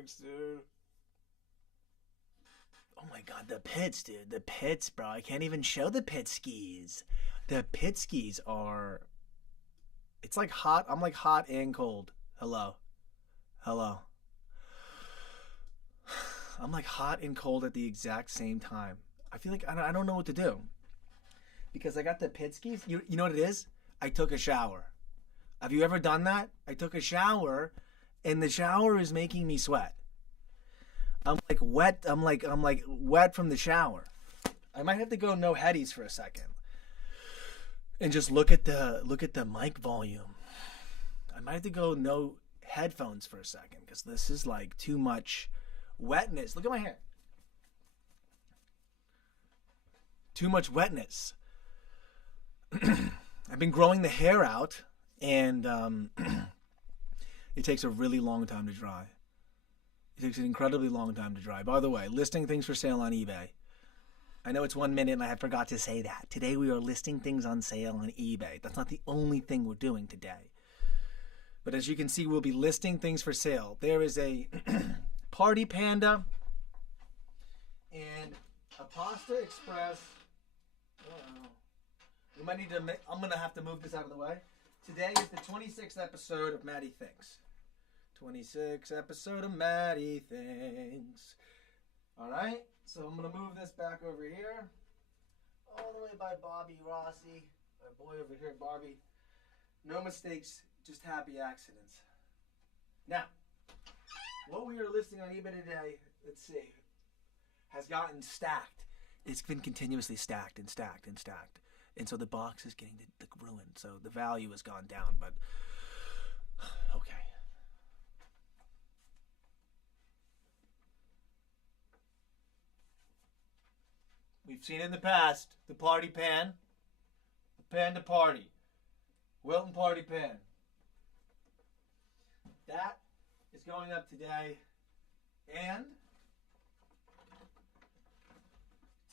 MattyTHINKS, dude. Oh my god, the pits, dude. The pits, bro. I can't even show the pit skis. The pit skis are... It's like hot. I'm like hot and cold. Hello. Hello. I'm like hot and cold at the exact same time. I feel like I don't know what to do. Because I got the pit skis. You know what it is? I took a shower. Have you ever done that? I took a shower, and the shower is making me sweat. I'm like wet. I'm like wet from the shower. I might have to go no headies for a second, and just look at the mic volume. I might have to go no headphones for a second because this is like too much wetness. Look at my hair. Too much wetness. I've been growing the hair out, and it takes a really long time to dry. It takes an incredibly long time to dry. By the way, listing things for sale on eBay. I know it's 1 minute and I forgot to say that. Today we are listing things on sale on eBay. That's not the only thing we're doing today. But as you can see, we'll be listing things for sale. There is a Party Panda and a Pasta Express. We might need to I'm going to have to move this out of the way. Today is the 26th episode of MattyTHINKS. 26th episode of MattyTHINKS. Alright, so I'm going to move this back over here. All the way by Bobby Rossi. Our boy over here, Bobby. No mistakes, just happy accidents. Now, what we are listing on eBay today, let's see, has gotten stacked. It's been continuously stacked and stacked and stacked. And so the box is getting ruined. So the value has gone down, but okay. We've seen in the past the party pan, the panda party, Wilton party pan. That is going up today, and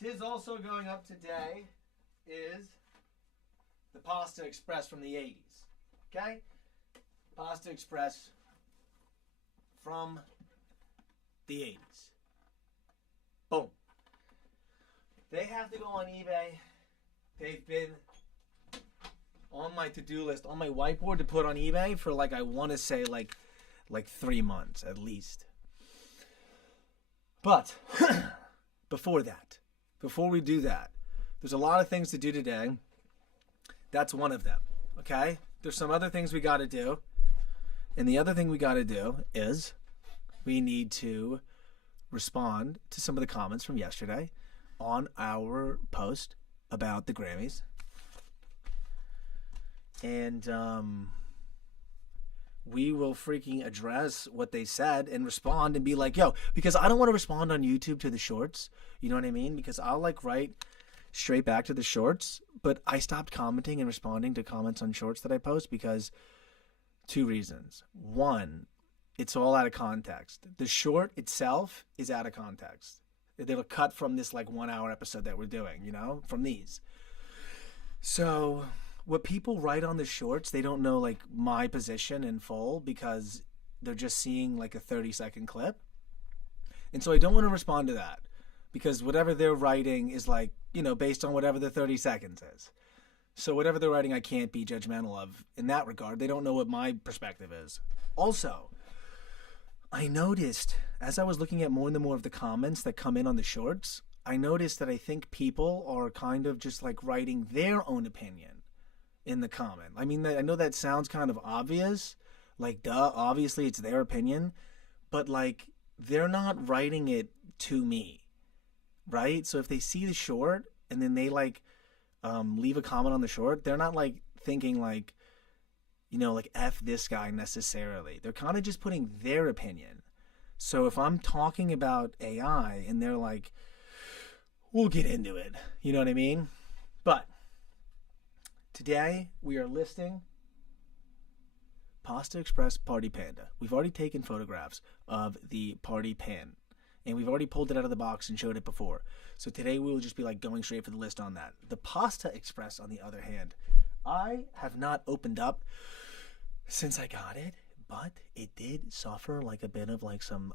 tis also going up today is the Pasta Express from the 80s. Okay? Pasta Express from the 80s. Boom. They have to go on eBay. They've been on my to-do list, on my whiteboard to put on eBay for I want to say like 3 months at least. But before we do that, there's a lot of things to do today. That's one of them, okay? There's some other things we got to do. And the other thing we got to do is we need to respond to some of the comments from yesterday on our post about the Grammys. And we will freaking address what they said and respond and be like, yo, because I don't want to respond on YouTube to the shorts. You know what I mean? Because I'll write straight back to the shorts, but I stopped commenting and responding to comments on shorts that I post because 2 reasons. One, it's all out of context. The short itself is out of context. They were cut from this 1 hour episode that we're doing, from these. So what people write on the shorts, they don't know my position in full because they're just seeing a 30-second clip. And so I don't want to respond to that because whatever they're writing is based on whatever the 30 seconds is. So whatever they're writing, I can't be judgmental of in that regard. They don't know what my perspective is. Also, I noticed as I was looking at more and more of the comments that come in on the shorts, I noticed that I think people are kind of just writing their own opinion in the comment. I mean, I know that sounds kind of obvious, duh, obviously it's their opinion, but they're not writing it to me, right? So if they see the short and then they leave a comment on the short, they're not thinking F this guy necessarily. They're kind of just putting their opinion. So if I'm talking about AI and they're we'll get into it, you know what I mean? But today we are listing Pasta Express Party Panda. We've already taken photographs of the Party Pan, and we've already pulled it out of the box and showed it before. So today we will just be going straight for the list on that. The Pasta Express, on the other hand, I have not opened up since I got it, but it did suffer like a bit of like some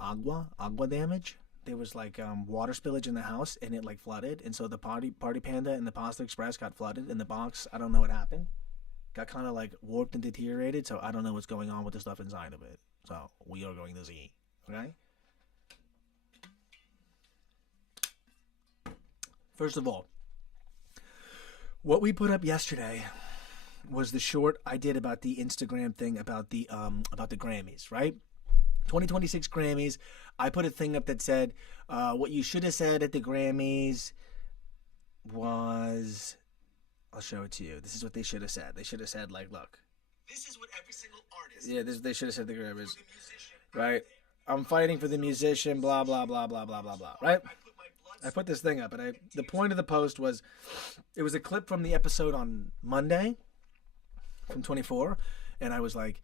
agua damage. There was like water spillage in the house, and it like flooded, and so the Party Panda and the Pasta Express got flooded, and the box, I don't know what happened, got kind of like warped and deteriorated, so I don't know what's going on with the stuff inside of it. So we are going to see, okay? First of all, what we put up yesterday was the short I did about the Instagram thing about the Grammys, right? 2026 Grammys. I put a thing up that said what you should have said at the Grammys was, I'll show it to you. This is what they should have said. They should have said, like, look, this is what every single artist. Yeah, they should have said the Grammys, right? I'm fighting for the musician, blah blah blah blah blah blah blah, right? I put this thing up, and the point of the post was, it was a clip from the episode on Monday from 24, and I was like,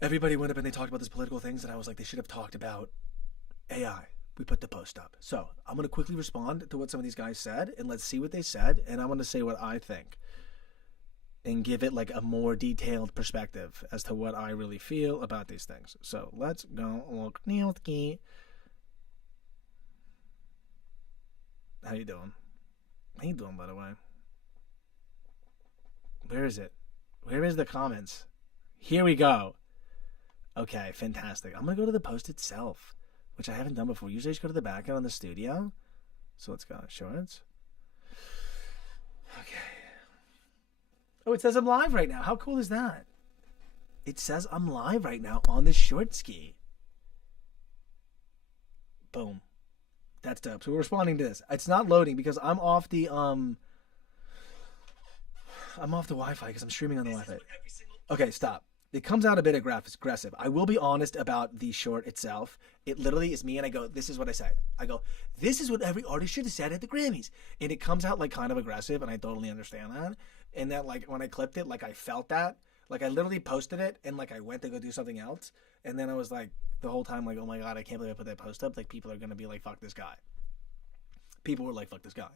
everybody went up and they talked about these political things, and I was like, they should have talked about AI. We put the post up. So I'm going to quickly respond to what some of these guys said, and let's see what they said, and I'm going to say what I think and give it like a more detailed perspective as to what I really feel about these things. So let's go look. How you doing? How you doing, by the way? Where is it? Where is the comments? Here we go. Okay, fantastic. I'm going to go to the post itself, which I haven't done before. Usually I just go to the back end on the studio. So let's go. Shorts. Okay. Oh, it says I'm live right now. How cool is that? It says I'm live right now on the short ski. Boom. That's dope. So we're responding to this. It's not loading because I'm off the Wi-Fi because I'm streaming on the Wi-Fi. Okay, stop. It comes out a bit aggressive. I will be honest about the short itself. It literally is me, and I go, this is what I say. I go, this is what every artist should have said at the Grammys. And it comes out like kind of aggressive, and I totally understand that. And that, like, when I clipped it, like, I felt that. Like, I literally posted it, and like I went to go do something else. And then I was like, the whole time, like, oh my God, I can't believe I put that post up. Like, people are going to be like, fuck this guy. People were like, fuck this guy,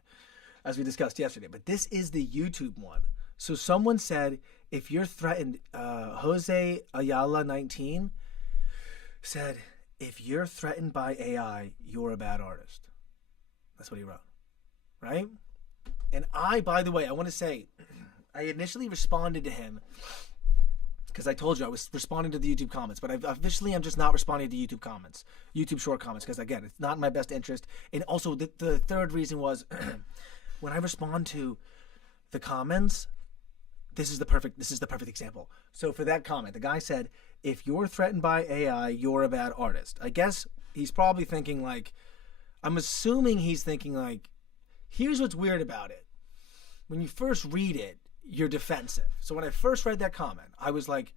as we discussed yesterday. But this is the YouTube one. So someone said, if you're threatened, Jose Ayala 19 said, if you're threatened by AI, you're a bad artist. That's what he wrote, right? And I, by the way, I want to say, I initially responded to him because I told you I was responding to the YouTube comments, but I'm just not responding to YouTube comments, YouTube short comments, because again, it's not in my best interest. And also the third reason was when I respond to the comments, this is the perfect example. So for that comment, the guy said, if you're threatened by AI, you're a bad artist. I guess he's probably thinking like, I'm assuming he's thinking like, here's what's weird about it. When you first read it, you're defensive. So when I first read that comment, I was like,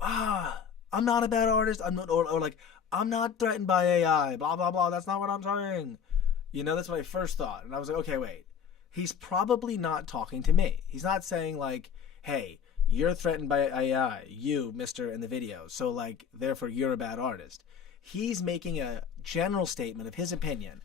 I'm not a bad artist. I'm not, or like, I'm not threatened by AI, blah, blah, blah. That's not what I'm saying. You know, that's what I first thought. And I was like, okay, wait. He's probably not talking to me. He's not saying like, hey, you're threatened by AI, you, mister, in the video. So like, therefore you're a bad artist. He's making a general statement of his opinion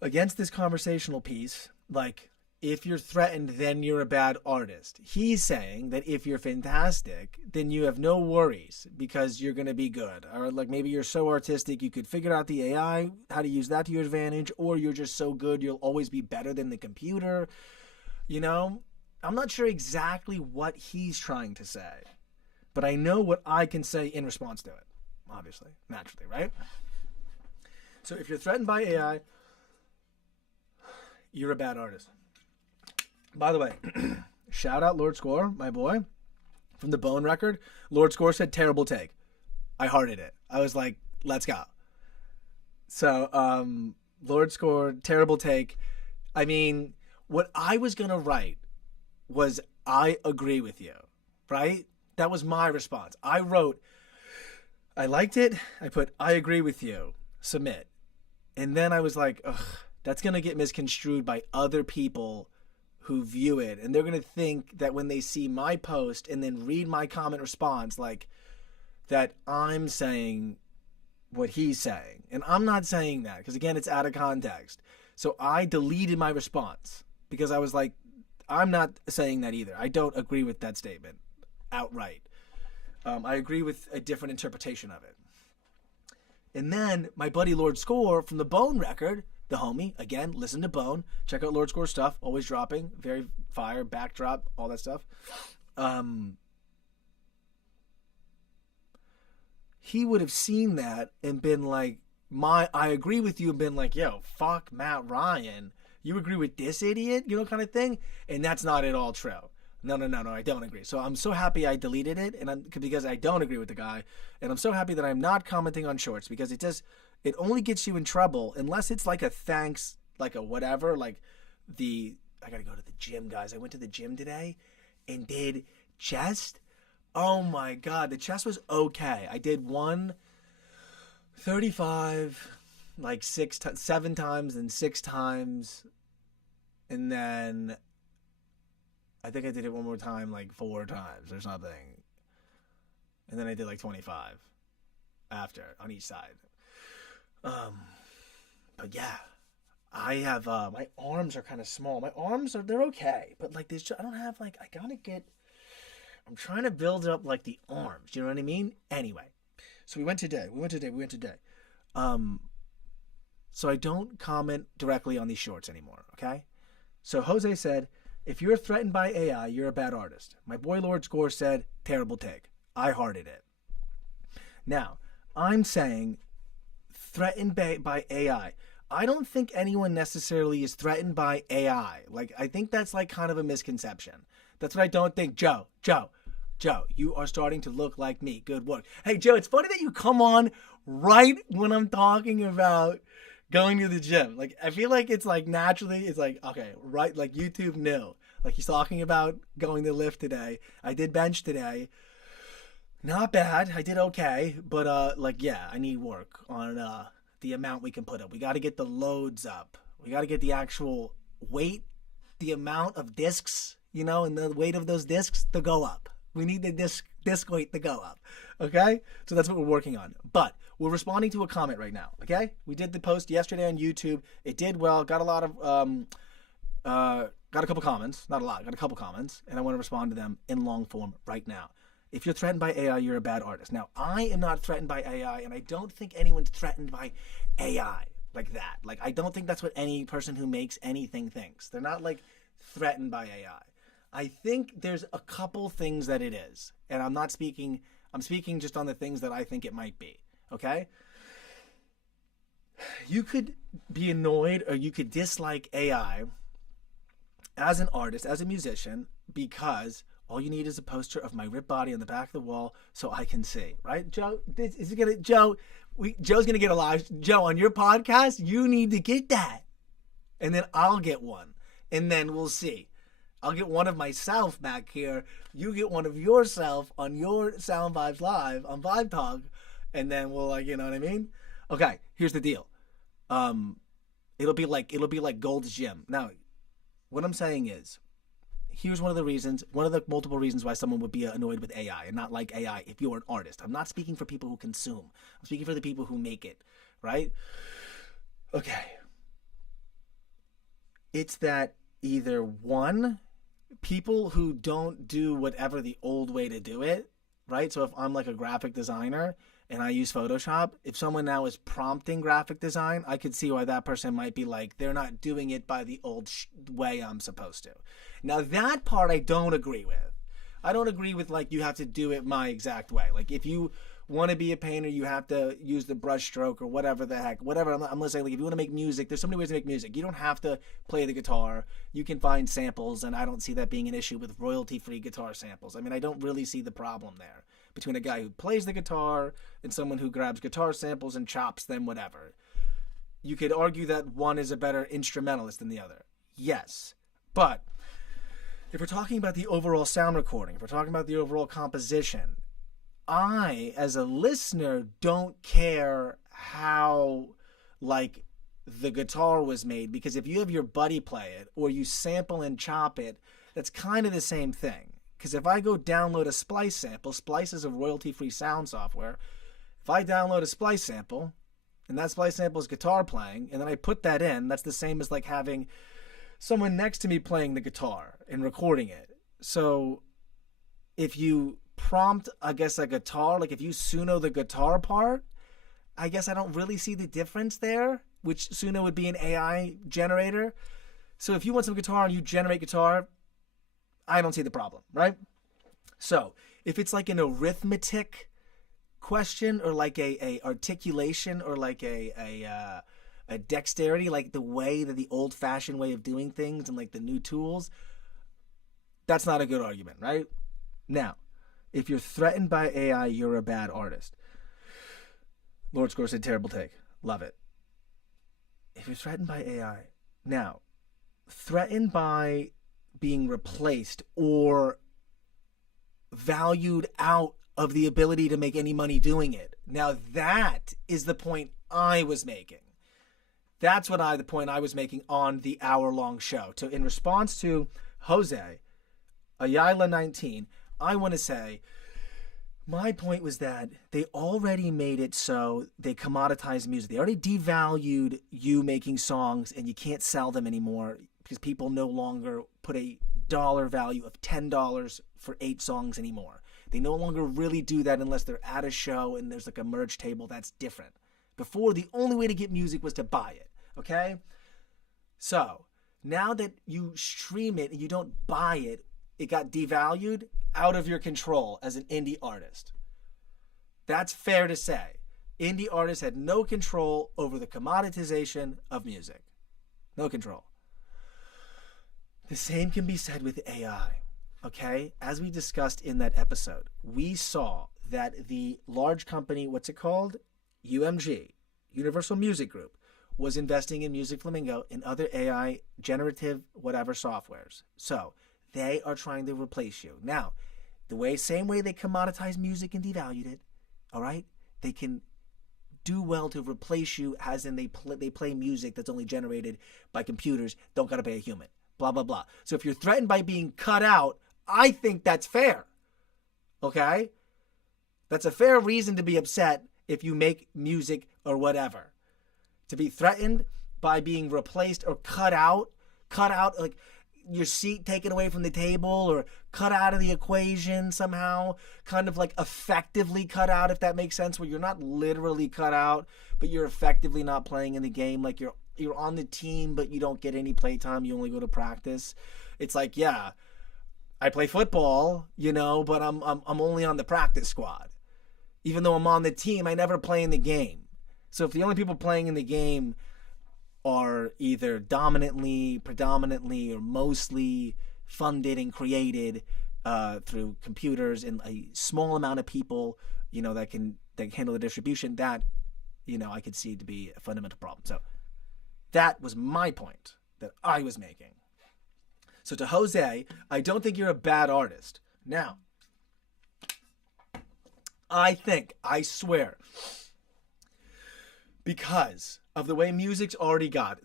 against this conversational piece. Like, if you're threatened, then you're a bad artist. He's saying that if you're fantastic, then you have no worries because you're going to be good. Or like maybe you're so artistic, you could figure out the AI, how to use that to your advantage, or you're just so good, you'll always be better than the computer. You know, I'm not sure exactly what he's trying to say, but I know what I can say in response to it, obviously, naturally, right? So if you're threatened by AI, you're a bad artist. By the way, shout out Lord Score, my boy, from the Bone Record. Lord Score said, terrible take. I hearted it. I was like, let's go. So, Lord Score, terrible take. I mean, what I was going to write was, I agree with you, right? That was my response. I wrote, I liked it. I put, I agree with you. Submit. And then I was like, ugh, that's going to get misconstrued by other people who view it, and they're going to think that when they see my post and then read my comment response, like that I'm saying what he's saying. And I'm not saying that because, again, it's out of context. So I deleted my response because I was like, I'm not saying that either. I don't agree with that statement outright. I agree with a different interpretation of it. And then my buddy Lord Score from the Bone record, the homie, again, listen to Bone. Check out Lord Score stuff, always dropping. Very fire, backdrop, all that stuff. He would have seen that and been like, I agree with you, and been like, yo, fuck Matt Ryan. You agree with this idiot, kind of thing? And that's not at all true. No, I don't agree. So I'm so happy I deleted it, because I don't agree with the guy. And I'm so happy that I'm not commenting on shorts, because it only gets you in trouble unless it's like a thanks, like a whatever, I gotta go to the gym, guys. I went to the gym today and did chest. Oh my God, the chest was okay. I did 135, like 7 times and 6 times. And then I think I did it one more time, like 4 times or something. And then I did like 25 after on each side. But yeah, I have, my arms are kind of small. My arms they're okay. But like I don't have I'm trying to build up like the arms. You know what I mean? Anyway, so we went today. So I don't comment directly on these shorts anymore. Okay. So Jose said, if you're threatened by AI, you're a bad artist. My boy Lord Score said, terrible take. I hearted it. Now, I'm saying threatened by AI. I don't think anyone necessarily is threatened by AI. Like, I think that's like kind of a misconception. That's what I don't think. Joe, you are starting to look like me. Good work. Hey, Joe, it's funny that you come on right when I'm talking about going to the gym. Like, I feel like it's like naturally, it's like, okay, right, like YouTube knew. Like, he's talking about going to lift today. I did bench today. Not bad. I did okay. But, yeah, I need work on the amount we can put up. We got to get the loads up. We got to get the actual weight, the amount of discs, and the weight of those discs to go up. We need the disc weight to go up. Okay? So that's what we're working on. But we're responding to a comment right now. Okay? We did the post yesterday on YouTube. It did well. Got a lot of, got a couple comments. Not a lot. Got a couple comments. And I want to respond to them in long form right now. If you're threatened by AI, you're a bad artist. Now, I am not threatened by AI, and I don't think anyone's threatened by AI like that. Like, I don't think that's what any person who makes anything thinks. They're not, like, threatened by AI. I think there's a couple things that it is. And I'm speaking just on the things that I think it might be. Okay? You could be annoyed or you could dislike AI as an artist, as a musician, because all you need is a poster of my ripped body on the back of the wall so I can see. Right? Joe, Joe's gonna get a live. Joe, on your podcast, you need to get that. And then I'll get one. And then we'll see. I'll get one of myself back here. You get one of yourself on your Sound Vibes Live on Vibe Talk. And then we'll you know what I mean? Okay, here's the deal. It'll be like Gold's Gym. Now, what I'm saying is, here's one of the multiple reasons why someone would be annoyed with AI and not like AI if you're an artist. I'm not speaking for people who consume. I'm speaking for the people who make it, right? Okay. It's that either one, people who don't do whatever the old way to do it, right? So if I'm like a graphic designer and I use Photoshop, if someone now is prompting graphic design, I could see why that person might be like, they're not doing it by the old way I'm supposed to. Now that part I don't agree with. I don't agree with like you have to do it my exact way. Like if you want to be a painter, you have to use the brush stroke or whatever the heck, whatever. I'm not saying like if you want to make music, there's so many ways to make music. You don't have to play the guitar. You can find samples, and I don't see that being an issue with royalty-free guitar samples. I mean, I don't really see the problem there between a guy who plays the guitar and someone who grabs guitar samples and chops them, whatever. You could argue that one is a better instrumentalist than the other. Yes, but if we're talking about the overall sound recording, if we're talking about the overall composition, I, as a listener, don't care how, like, the guitar was made, because if you have your buddy play it or you sample and chop it, that's kind of the same thing. Because if I go download a Splice sample, Splice is a royalty-free sound software. If I download a Splice sample, and that Splice sample is guitar playing, and then I put that in, that's the same as like having someone next to me playing the guitar and recording it. So if you prompt, I guess, a guitar, like if you Suno the guitar part, I guess I don't really see the difference there, which Suno would be an AI generator. So if you want some guitar and you generate guitar, I don't see the problem, right? So if it's like an arithmetic question or like a articulation or like a dexterity, like the way that the old-fashioned way of doing things and like the new tools, that's not a good argument, right? Now, if you're threatened by AI, you're a bad artist. Lord Score said, terrible take. Love it. If you're threatened by AI, now, threatened by being replaced or valued out of the ability to make any money doing it. Now that is the point I was making. That's the point I was making on the hour-long show. So in response to Jose, Ayala19, I want to say, my point was that they already made it so they commoditized music. They already devalued you making songs, and you can't sell them anymore because people no longer put a dollar value of $10 for 8 songs anymore. They no longer really do that unless they're at a show and there's like a merch table. That's different. Before, the only way to get music was to buy it, okay? So now that you stream it and you don't buy it, it got devalued, out of your control as an indie artist. That's fair to say. Indie artists had no control over the commoditization of music. No control. The same can be said with AI, okay? As we discussed in that episode, we saw that the large company, what's it called? UMG, Universal Music Group, was investing in Music Flamingo and other AI generative whatever softwares. So they are trying to replace you. Now, same way they commoditize music and devalued it, all right? They can do well to replace you, as in they play music that's only generated by computers, don't gotta pay a human, blah, blah, blah. So if you're threatened by being cut out, I think that's fair, okay? That's a fair reason to be upset if you make music or whatever. To be threatened by being replaced or cut out, like your seat taken away from the table or cut out of the equation somehow, kind of like effectively cut out, if that makes sense, where you're not literally cut out, but you're effectively not playing in the game. Like you're on the team, but you don't get any playtime. You only go to practice. It's like, yeah, I play football, but I'm only on the practice squad. Even though I'm on the team, I never play in the game. So if the only people playing in the game are either predominantly, or mostly funded and created through computers and a small amount of people, that can handle the distribution, that, I could see to be a fundamental problem. So that was my point that I was making. So to Jose, I don't think you're a bad artist. Now, I swear, because of the way music's already got,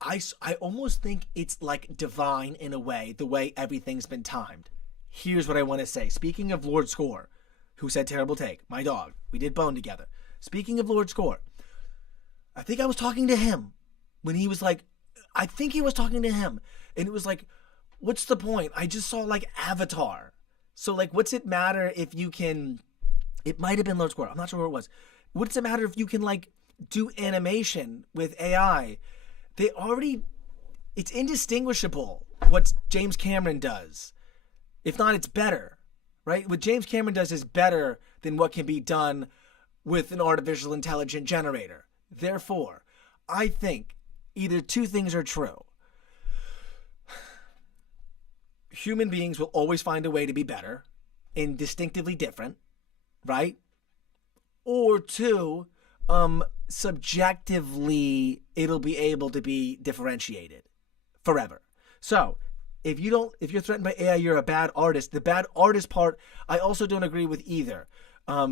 I almost think it's like divine in a way, the way everything's been timed. Here's what I want to say. Speaking of Lord Score, who said terrible take, my dog, we did Bone together. Speaking of Lord Score, I think I was talking to him when he was like, and it was like, what's the point? I just saw like Avatar. So like, what's it matter if you can, it might have been Lord Score, I'm not sure who it was. What's it matter if you can like do animation with AI? It's indistinguishable what James Cameron does. If not, it's better, right? What James Cameron does is better than what can be done with an artificial intelligence generator. Therefore, I think either two things are true. Human beings will always find a way to be better and distinctively different, right? Or two, subjectively, it'll be able to be differentiated forever. So if you're threatened by AI, you're a bad artist. The bad artist part, I also don't agree with either.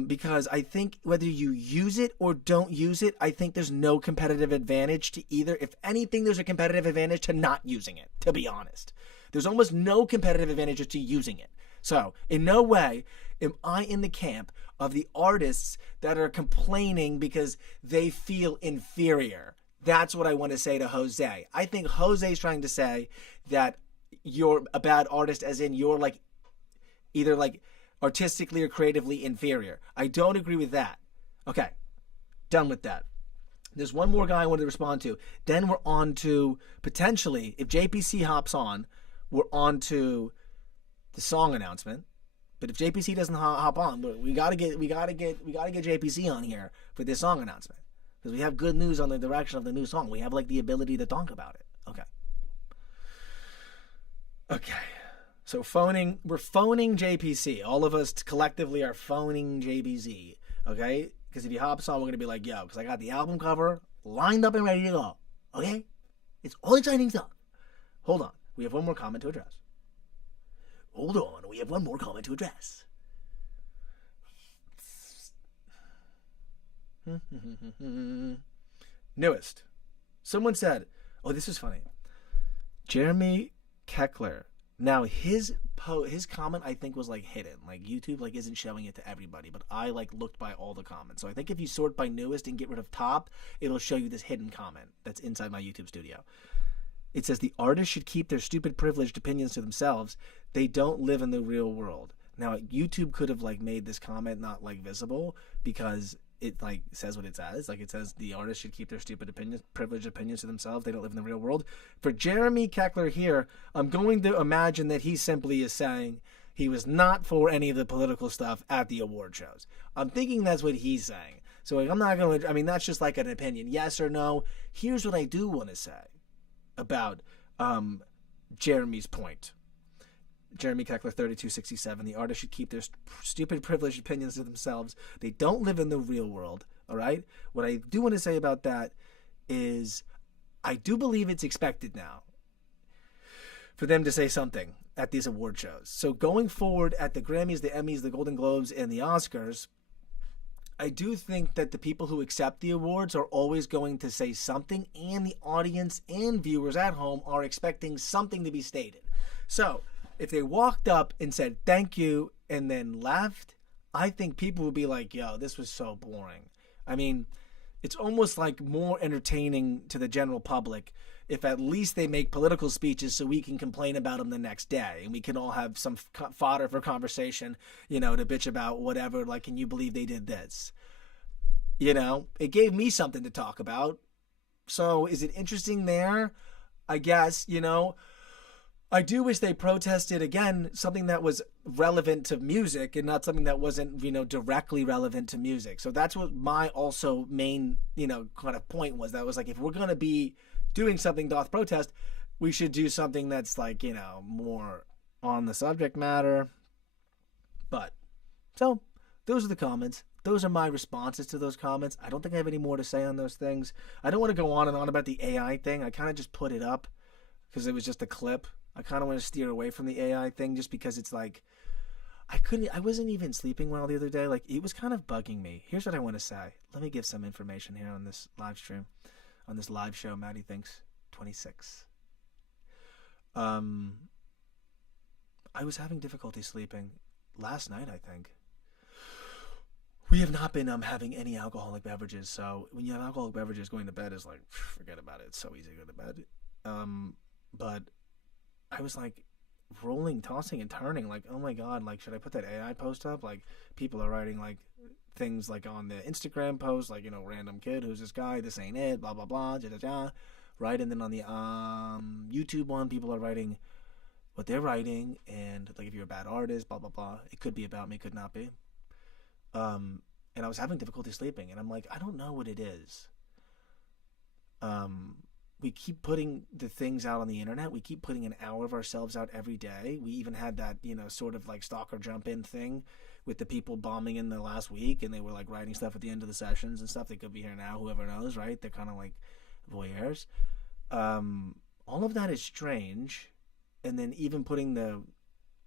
Because I think whether you use it or don't use it, I think there's no competitive advantage to either. If anything, there's a competitive advantage to not using it, to be honest. There's almost no competitive advantage to using it. So in no way am I in the camp of the artists that are complaining because they feel inferior. That's what I want to say to Jose. I think Jose's trying to say that you're a bad artist, as in you're like either like artistically or creatively inferior. I don't agree with that. Okay, done with that. There's one more guy I wanted to respond to. Then we're on to, potentially, if JPC hops on, we're on to the song announcement. But if JPC doesn't hop on, we gotta get JPC on here for this song announcement, because we have good news on the direction of the new song. We have like the ability to talk about it. Okay. So we're phoning JPC. All of us collectively are phoning JPC. Okay, because if he hops on, we're gonna be like, yo, because I got the album cover lined up and ready to go. Okay, it's all exciting stuff. Hold on, we have one more comment to address. Newest. Someone said, oh, this is funny. Jeremy Keckler. Now his comment, I think, was like hidden. Like YouTube like isn't showing it to everybody, but I like looked by all the comments. So I think if you sort by newest and get rid of top, it'll show you this hidden comment that's inside my YouTube studio. It says the artists should keep their stupid privileged opinions to themselves. They don't live in the real world. Now YouTube could have like made this comment not like visible, because it like says what it says. Like it says the artists should keep their stupid opinions, privileged opinions to themselves. They don't live in the real world. For Jeremy Keckler here, I'm going to imagine that he simply is saying he was not for any of the political stuff at the award shows. I'm thinking that's what he's saying. So like, I'm not going to, I mean, that's just like an opinion. Yes or no. Here's what I do want to say about Jeremy's point. Jeremy Keckler, 3267. The artist should keep their stupid privileged opinions to themselves. They don't live in the real world. All right. What I do want to say about that is I do believe it's expected now for them to say something at these award shows. So going forward at the Grammys, the Emmys, the Golden Globes, and the Oscars, I do think that the people who accept the awards are always going to say something, and the audience and viewers at home are expecting something to be stated. So if they walked up and said thank you and then left, I think people would be like, yo, this was so boring. I mean, it's almost like more entertaining to the general public if at least they make political speeches so we can complain about them the next day and we can all have some fodder for conversation, you know, to bitch about whatever, like, can you believe they did this? You know, it gave me something to talk about. So is it interesting there? I guess, you know, I do wish they protested, again, something that was relevant to music and not something that wasn't, you know, directly relevant to music. So that's what my also main, you know, kind of point was. That was like, if we're going to be doing something doth protest, we should do something that's like, you know, more on the subject matter. But, so, those are the comments. Those are my responses to those comments. I don't think I have any more to say on those things. I don't want to go on and on about the AI thing. I kind of just put it up because it was just a clip. I kind of want to steer away from the AI thing just because it's like, I wasn't even sleeping well the other day. Like, it was kind of bugging me. Here's what I want to say. Let me give some information here on this live stream, on this live show, MattyTHINKS 26. I was having difficulty sleeping last night, I think. We have not been having any alcoholic beverages, so when you have alcoholic beverages, going to bed is like, forget about it. It's so easy to go to bed. But I was like tossing and turning, like, oh my god, like, should I put that AI post up? Like, people are writing like things like on the Instagram post, like, you know, random kid, who's this guy, this ain't it, blah blah blah, right? And then on the YouTube one, people are writing what they're writing, and like, if you're a bad artist, blah blah blah. It could be about me, could not be. And I was having difficulty sleeping, and I'm like, I don't know what it is. We keep putting the things out on the internet. We keep putting an hour of ourselves out every day. We even had that, you know, sort of like stalker jump in thing with the people bombing in the last week, and they were like writing stuff at the end of the sessions and stuff. They could be here now, whoever knows, right? They're kind of like voyeurs. All of that is strange. And then even putting the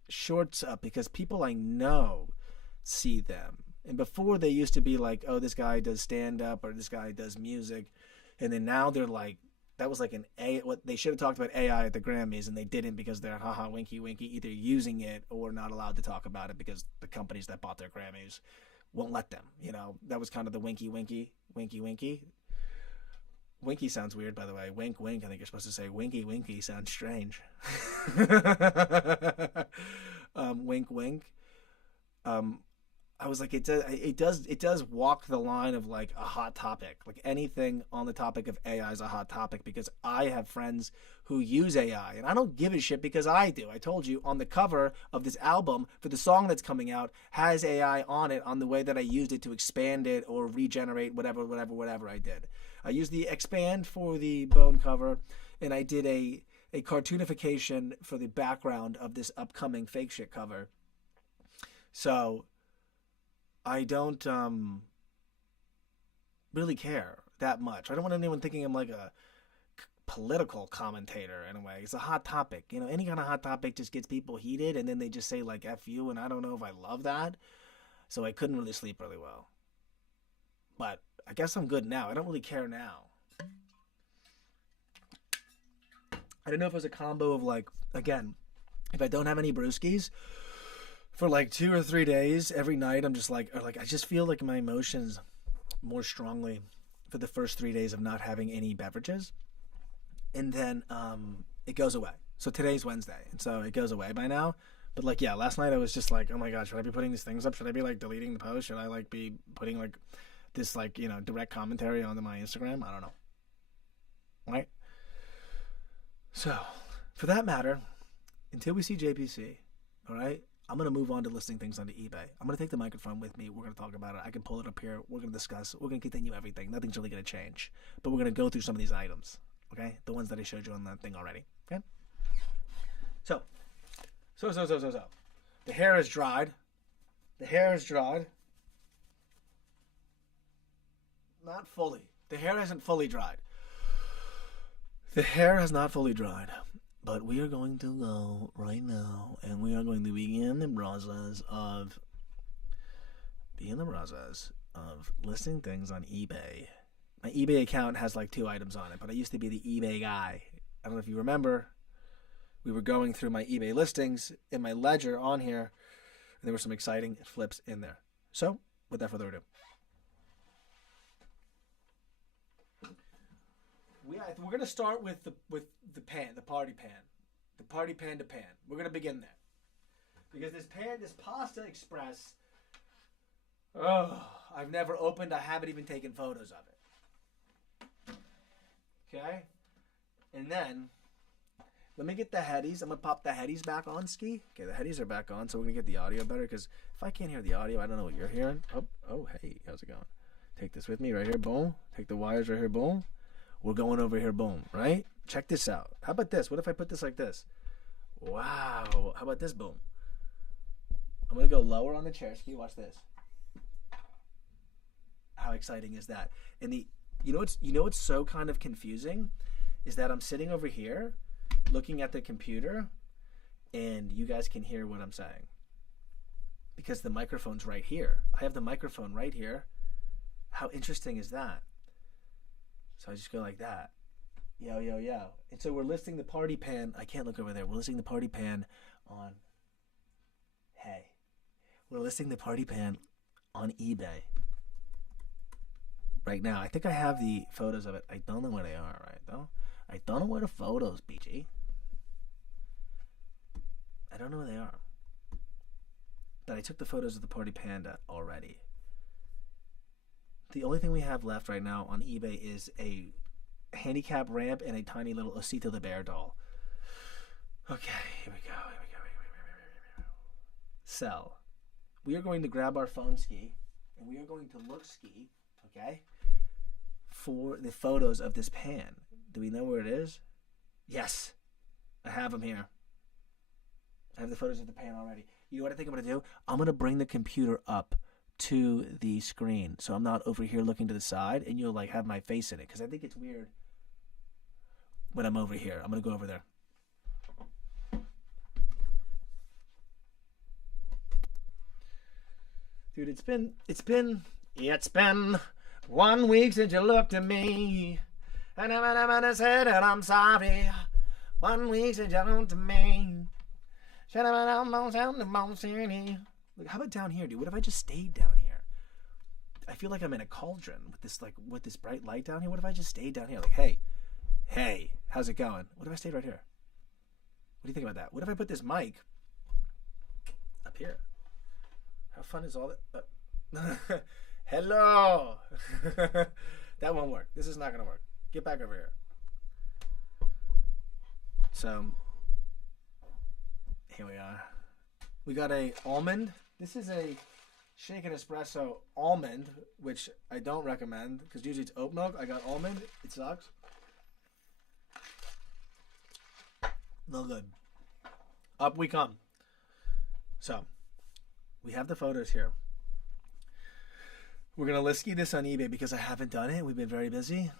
shorts up, because people I know see them. And before, they used to be like, oh, this guy does stand-up or this guy does music. And then now they're like, that was like what they should have talked about AI at the Grammys, and they didn't, because they're haha winky winky, either using it or not allowed to talk about it because the companies that bought their Grammys won't let them. You know, that was kind of the winky winky. Winky sounds weird, by the way. Wink wink, I think you're supposed to say winky winky sounds strange. Wink wink. I was like, it does walk the line of like a hot topic. Like anything on the topic of AI is a hot topic because I have friends who use AI and I don't give a shit because I do. I told you on the cover of this album for the song that's coming out has AI on it on the way that I used it to expand it or regenerate whatever I did. I used the expand for the bone cover and I did a cartoonification for the background of this upcoming fake shit cover. So I don't really care that much. I don't want anyone thinking I'm like a political commentator in a way. It's a hot topic. You know, any kind of hot topic just gets people heated and then they just say like F you and I don't know if I love that. So I couldn't really sleep really well. But I guess I'm good now. I don't really care now. I don't know if it was a combo of like, again, if I don't have any brewskis, for like 2 or 3 days, every night I'm just like, I just feel like my emotions more strongly for the first 3 days of not having any beverages. And then it goes away. So today's Wednesday. And so it goes away by now. But like, yeah, last night I was just like, oh my God, should I be putting these things up? Should I be like deleting the post? Should I like be putting like this like, you know, direct commentary onto my Instagram? I don't know. Right? So for that matter, until we see JPC, all right? I'm going to move on to listing things onto eBay. I'm going to take the microphone with me. We're going to talk about it. I can pull it up here. We're going to discuss. We're going to continue everything. Nothing's really going to change. But we're going to go through some of these items, okay? The ones that I showed you on that thing already, okay? So. The hair is dried. The hair is dried. Not fully. The hair isn't fully dried. The hair has not fully dried. But we are going to go right now, and we are going to begin the process of listing things on eBay. My eBay account has like 2 items on it, but I used to be the eBay guy. I don't know if you remember. We were going through my eBay listings in my ledger on here, and there were some exciting flips in there. So, without further ado. We're going to start with the pan, the party pan. The party pan to pan. We're going to begin there. Because this pan, this Pasta Express, I've never opened. I haven't even taken photos of it. Okay? And then, let me get the headies. I'm going to pop the headies back on, Ski. Okay, the headies are back on, so we're going to get the audio better. Because if I can't hear the audio, I don't know what you're hearing. Oh, hey, how's it going? Take this with me right here, boom. Take the wires right here, boom. We're going over here, boom, right? Check this out. How about this? What if I put this like this? Wow. How about this, boom? I'm going to go lower on the chair. Ski, watch this. How exciting is that? And you know what's so kind of confusing is that I'm sitting over here looking at the computer and you guys can hear what I'm saying. Because the microphone's right here. I have the microphone right here. How interesting is that? So I just go like that. Yo, yo, yo. And so we're listing the party pan. I can't look over there. We're listing the party pan on... Hey. We're listing the party pan on eBay. Right now. I think I have the photos of it. I don't know where they are right though. I don't know where the photos, BG. I don't know where they are. But I took the photos of the party panda already. The only thing we have left right now on eBay is a handicap ramp and a tiny little Osito the Bear doll. Okay, here we go. Sell. We are going to grab our phone, Ski, and we are going to look, Ski, okay, for the photos of this pan. Do we know where it is? Yes. I have them here. I have the photos of the pan already. You know what I think I'm going to do? I'm going to bring the computer up to the screen so I'm not over here looking to the side and you'll like have my face in it because I think it's weird when I'm over here. I'm going to go over there. Dude, it's been 1 week since you looked at me. And I said that I'm sorry. 1 week since you looked at me. Look, how about down here, dude? What if I just stayed down here? I feel like I'm in a cauldron with this bright light down here. What if I just stayed down here? Like, hey, how's it going? What if I stayed right here? What do you think about that? What if I put this mic up here? How fun is all that? Hello. That won't work. This is not gonna work. Get back over here. So here we are. We got a almond. This is a shaken espresso almond, which I don't recommend because usually it's oat milk. I got almond. It sucks. No good. Up we come. So we have the photos here. We're gonna listy this on eBay because I haven't done it. We've been very busy,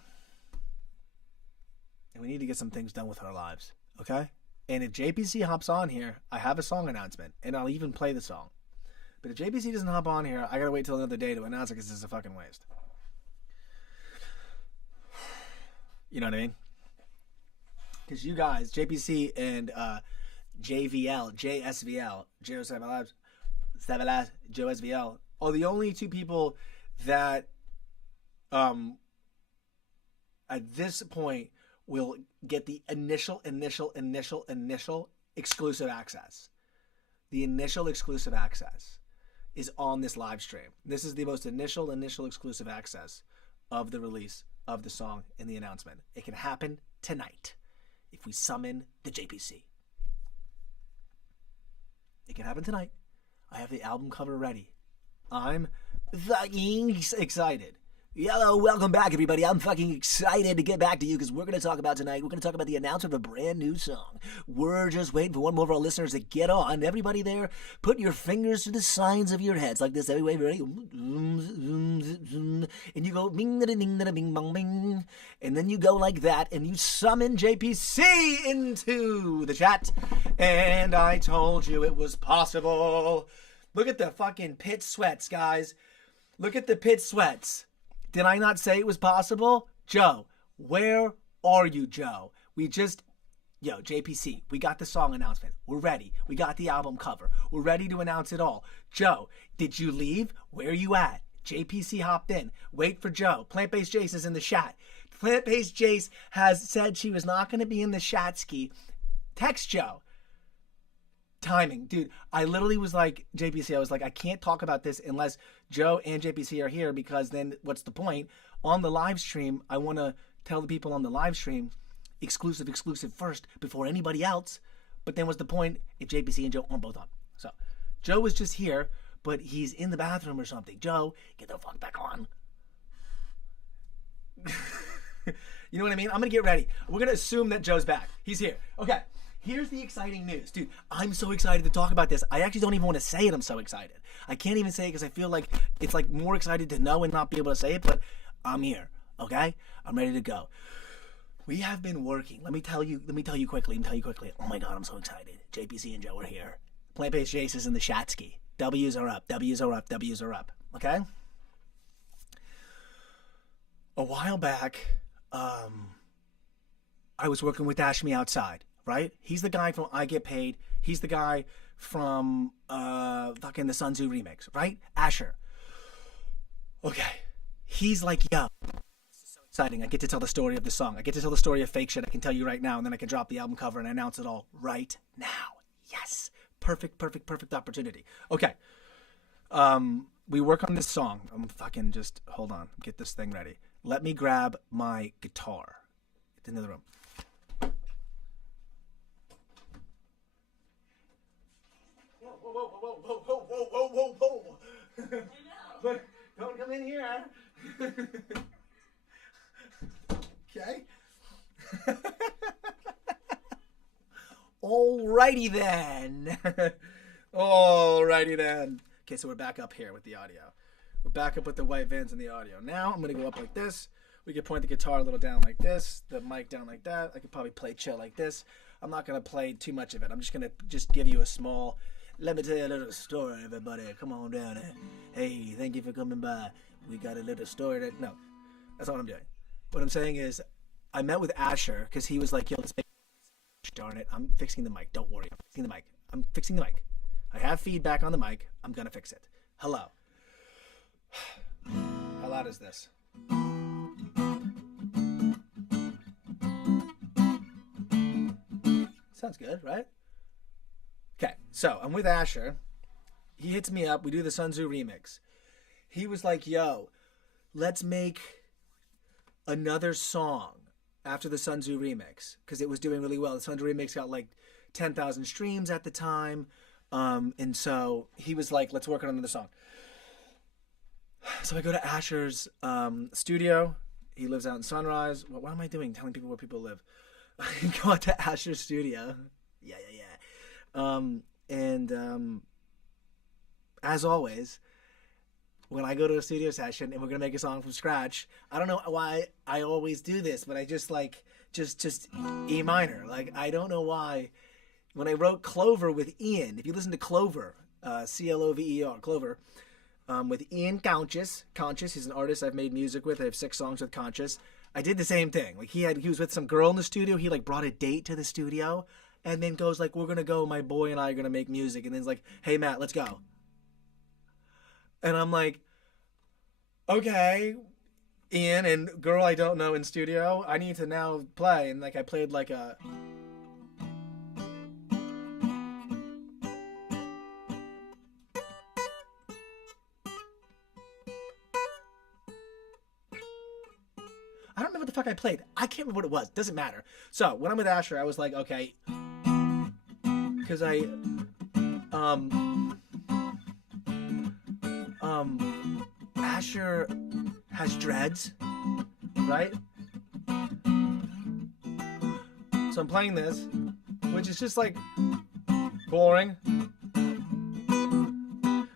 and we need to get some things done with our lives. Okay? And if JPC hops on here, I have a song announcement, and I'll even play the song. But if JPC doesn't hop on here, I gotta wait till another day to announce it because this is a fucking waste. You know what I mean? Because you guys, JPC and JSVL, Joe SVL, are the only two people that at this point will get the initial exclusive access. The initial exclusive access is on this live stream. This is the most initial exclusive access of the release of the song and the announcement. It can happen tonight if we summon the JPC. It can happen tonight. I have the album cover ready. I'm fucking excited. Hello, welcome back, everybody. I'm fucking excited to get back to you because we're going to talk about tonight. We're going to talk about the announcement of a brand new song. We're just waiting for one more of our listeners to get on. Everybody there, put your fingers to the sides of your heads like this. Everybody ready? And you go bing da ding da bing bong bing, and then you go like that, and you summon JPC into the chat. And I told you it was possible. Look at the fucking pit sweats, guys. Look at the pit sweats. Did I not say it was possible? Joe, where are you, Joe? JPC, we got the song announcement. We're ready. We got the album cover. We're ready to announce it all. Joe, did you leave? Where are you at? JPC hopped in. Wait for Joe. Plant-Based Jace is in the chat. Plant-Based Jace has said she was not going to be in the Shatsky. Text Joe. Timing, dude. I literally was like, JPC, I was like, I can't talk about this unless Joe and JPC are here because then what's the point? On the live stream, I want to tell the people on the live stream exclusive first before anybody else. But then what's the point if JPC and Joe aren't both on? So Joe was just here, but he's in the bathroom or something. Joe, get the fuck back on. You know what I mean? I'm going to get ready. We're going to assume that Joe's back. He's here. Okay. Here's the exciting news. Dude, I'm so excited to talk about this. I actually don't even want to say it. I'm so excited. I can't even say it because I feel like it's like more excited to know and not be able to say it, but I'm here, okay? I'm ready to go. We have been working. Let me tell you quickly. Oh my God, I'm so excited. JPC and Joe are here. Plant-Based Jace is in the Shatsky. W's are up. Okay? A while back, I was working with Dash Me Outside. Right? He's the guy from I Get Paid. He's the guy from fucking the Sun Tzu remix, right? Asher. Okay. He's like, yo, this is so exciting. I get to tell the story of the song. I get to tell the story of fake shit. I can tell you right now, and then I can drop the album cover and announce it all right now. Yes. Perfect opportunity. Okay. We work on this song. I'm fucking just, hold on. Get this thing ready. Let me grab my guitar. It's in the room. Whoa. But don't come in here. Okay. Alrighty then. Okay, so we're back up here with the audio. We're back up with the white vans and the audio. Now I'm going to go up like this. We could point the guitar a little down like this, the mic down like that. I could probably play chill like this. I'm not going to play too much of it. I'm just going to give you a small... Let me tell you a little story, everybody. Come on down here. Hey, thank you for coming by. We got a little story that... No, that's not what I'm doing. What I'm saying is, I met with Asher because he was like, yo, let's make... Darn it, I'm fixing the mic. Don't worry, I'm fixing the mic. I have feedback on the mic. I'm going to fix it. Hello. How loud is this? Sounds good, right? Okay, so I'm with Asher, He hits me up. We do the Sun Tzu remix. He was like, yo, let's make another song after the Sun Tzu remix, because it was doing really well. The Sun Tzu remix got like 10,000 streams at the time. And so he was like, let's work on another song. So I go to Asher's studio. He lives out in Sunrise. What am I doing? Telling people where people live. I go out to Asher's studio. Yeah. As always, when I go to a studio session and we're going to make a song from scratch, I don't know why I always do this, but I just like, just E minor. Like, I don't know why. When I wrote Clover with Ian, if you listen to Clover, Clover, Clover, with Ian Conscious, he's an artist I've made music with. I have 6 songs with Conscious. I did the same thing. Like, he was with some girl in the studio. He like brought a date to the studio and then goes like, we're going to go, my boy and I are going to make music. And then he's like, hey Matt, let's go. And I'm like, okay, Ian and girl I don't know in studio, I need to now play. And like, I played like a... I don't remember what the fuck I played. I can't remember what it was. Doesn't matter. So when I'm with Asher, I was like, okay, because Asher has dreads, right? So I'm playing this, which is just like boring.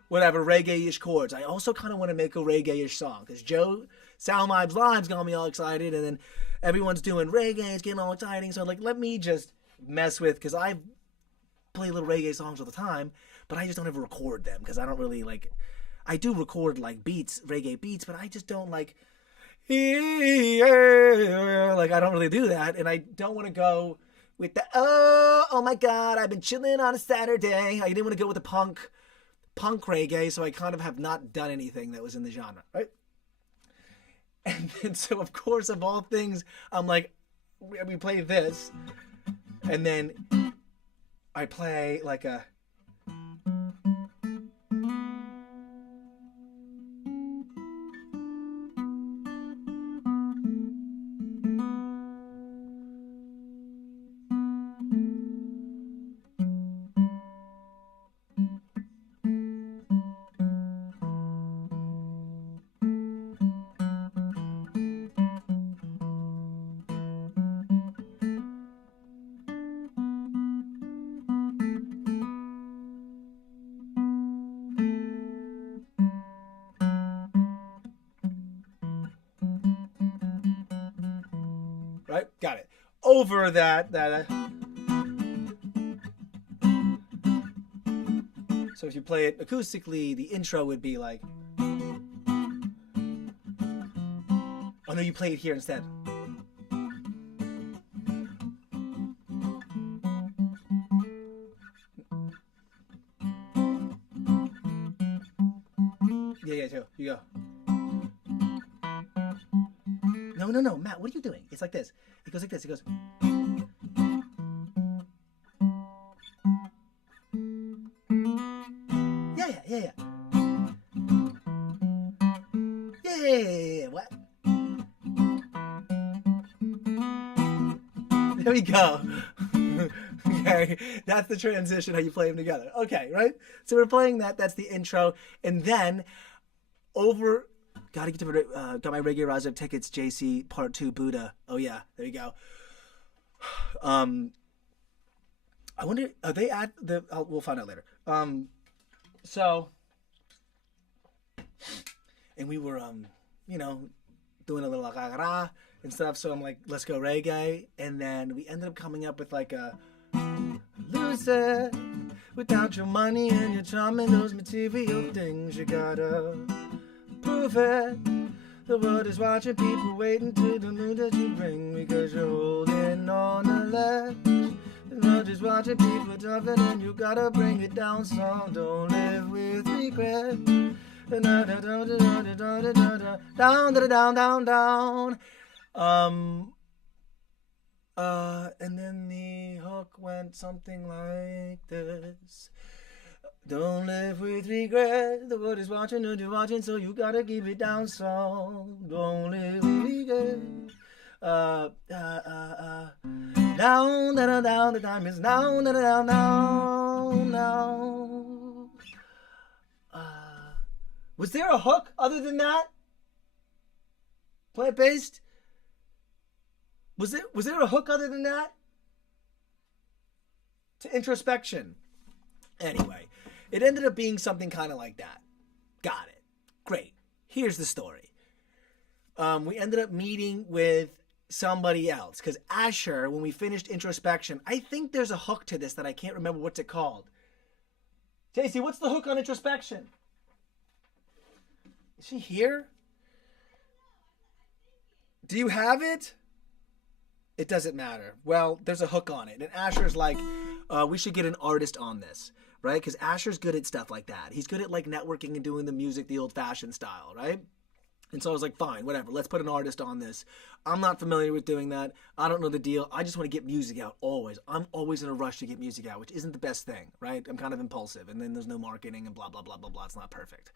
Whatever, reggae-ish chords. I also kind of want to make a reggae-ish song because Joe Sound Vibes Live's got me all excited, and then everyone's doing reggae, it's getting all exciting. So like, let me just mess with, because I play little reggae songs all the time, but I just don't ever record them because I don't really like. I do record like beats, reggae beats, but I just don't like. Like, I don't really do that, and I don't want to go with the oh my god, I've been chilling on a Saturday. I didn't want to go with the punk reggae, so I kind of have not done anything that was in the genre, right? And then, so of course, of all things, I'm like, we play this, and then I play like a... Right? Got it. Over that. So if you play it acoustically, the intro would be like... Oh no, you play it here instead. Yeah, too. You go. No, Matt, what are you doing? It's like this. It goes like this. It goes... Yeah. Yeah. What? There we go. Okay, that's the transition, how you play them together. Okay, right? So we're playing that. That's the intro. And then over... Gotta get to got my Reggae Rise Up tickets, JC Part 2 Buddha. Oh yeah, there you go. I wonder, are they at the... we'll find out later. So, and we were, doing a little agarra and stuff. So I'm like, let's go reggae. And then we ended up coming up with like a loser without your money and your charm and those material things. You gotta prove it. The world is watching, people waiting to the mood that you bring because you're holding on the ledge. The world is watching, people jumping, and you gotta bring it down. So don't live with regret. Down. And then the hook went something like this. Don't live with regret. The world is watching and you're watching, so you gotta keep it down. So don't live with regret. Down, down, down. The time is now, down, down, down, now. Was there a hook other than that? Plant-based? Was there a hook other than that? To introspection. Anyway, it ended up being something kind of like that. Got it. Great. Here's the story. We ended up meeting with somebody else because Asher, when we finished introspection, I think there's a hook to this that I can't remember what's it called. JC, what's the hook on introspection? Is she here? Do you have it? It doesn't matter. Well, there's a hook on it. And Asher's like, we should get an artist on this, right? Because Asher's good at stuff like that. He's good at like networking and doing the music the old-fashioned style, right? And so I was like, fine, whatever. Let's put an artist on this. I'm not familiar with doing that. I don't know the deal. I just want to get music out always. I'm always in a rush to get music out, which isn't the best thing, right? I'm kind of impulsive. And then there's no marketing and blah, blah, blah, blah, blah. It's not perfect.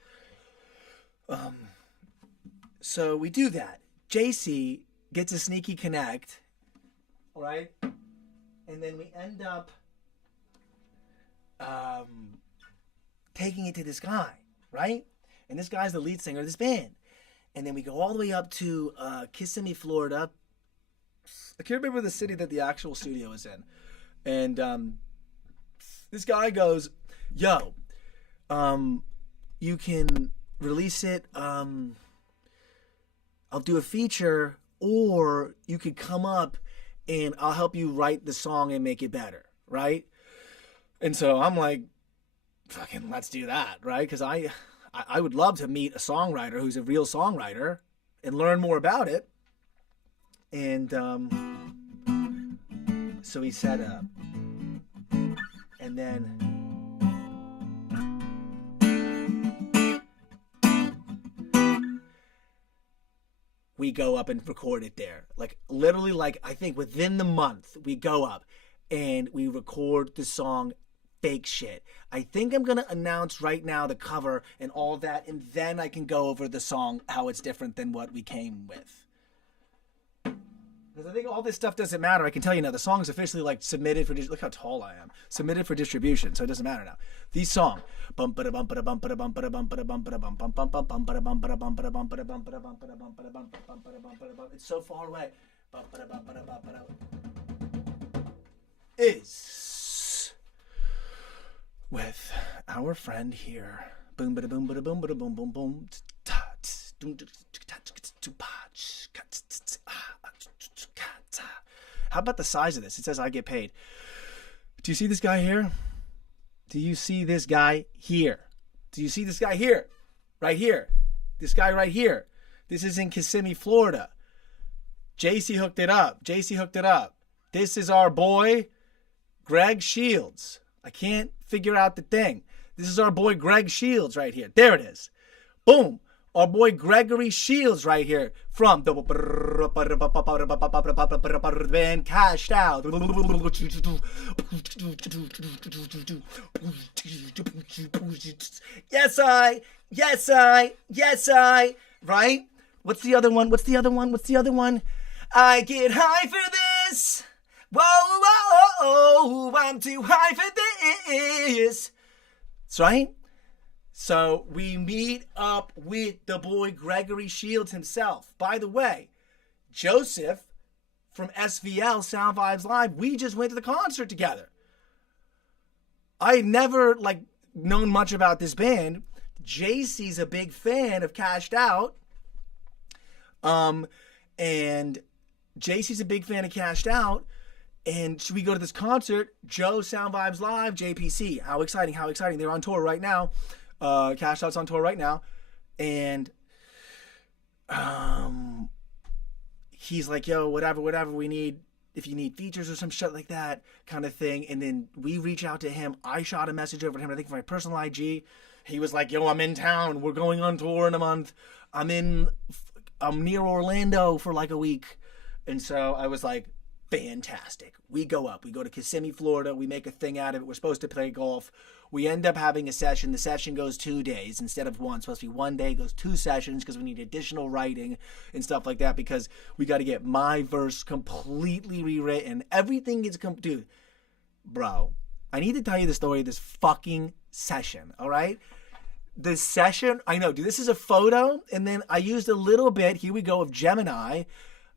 So we do that. JC gets a sneaky connect, all right? And then we end up taking it to this guy, right? And this guy's the lead singer of this band. And then we go all the way up to Kissimmee, Florida. I can't remember the city that the actual studio is in. And this guy goes, yo, you can release it. I'll do a feature, or you could come up and I'll help you write the song and make it better, right? And so I'm like, fucking let's do that, right? Because I would love to meet a songwriter who's a real songwriter and learn more about it. And so he set up. And then we go up and record it there. Like literally, like I think within the month we go up and we record the song Fake Shit. I think I'm gonna announce right now the cover and all that, and then I can go over the song, how it's different than what we came with. Because I think all this stuff doesn't matter. I can tell you now, the song is officially like submitted for, look how tall I am. Submitted for distribution, so it doesn't matter now. The song. It's so far away. Is with our friend here. Boom bada boom bada boom bada boom boom boom. How about the size of this? It says I get paid. Do you see this guy here? Do you see this guy here? Do you see this guy here? Right here. This guy right here. This is in Kissimmee, Florida. JC hooked it up. JC hooked it up. This is our boy, Greg Shields. I can't figure out the thing. This is our boy, Greg Shields right here. There it is. Boom. Our boy Gregory Shields right here from the band Cashed Out. Yes, I. Right? What's the other one? I get high for this. Whoa, I'm too high for this. That's right. So we meet up with the boy Gregory Shields himself. By the way, Joseph from SVL, Sound Vibes Live, we just went to the concert together. I had never known much about this band. JC's a big fan of Cashed Out. And JC's a big fan of Cashed Out. And should we go to this concert? Joe, Sound Vibes Live, JPC. How exciting. They're on tour right now. Cashed Out's on tour right now. And he's like, yo, whatever we need. If you need features or some shit like that kind of thing. And then we reach out to him. I shot a message over to him, I think for my personal IG. He was like, yo, I'm in town. We're going on tour in a month. I'm near Orlando for like a week. And so I was like, fantastic. We go up. We go to Kissimmee, Florida. We make a thing out of it. We're supposed to play golf. We end up having a session. The session goes 2 days instead of one. It's supposed to be 1 day. It goes 2 sessions because we need additional writing and stuff like that because we got to get my verse completely rewritten. Everything is dude, bro, I need to tell you the story of this fucking session, all right? The session, I know, dude, this is a photo, and then I used a little bit, here we go, of Gemini.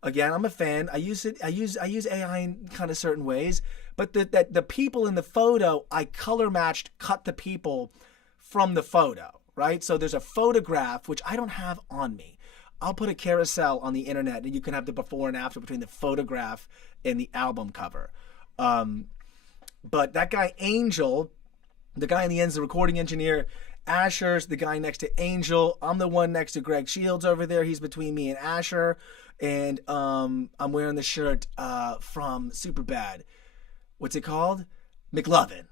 Again, I'm a fan. I use AI in kind of certain ways, but the people in the photo, I color matched, cut the people from the photo, right? So there's a photograph, which I don't have on me. I'll put a carousel on the internet, and you can have the before and after between the photograph and the album cover. But that guy, Angel, the guy in the end is the recording engineer. Asher's the guy next to Angel. I'm the one next to Greg Shields over there. He's between me and Asher. And I'm wearing the shirt from Superbad. What's it called? McLovin.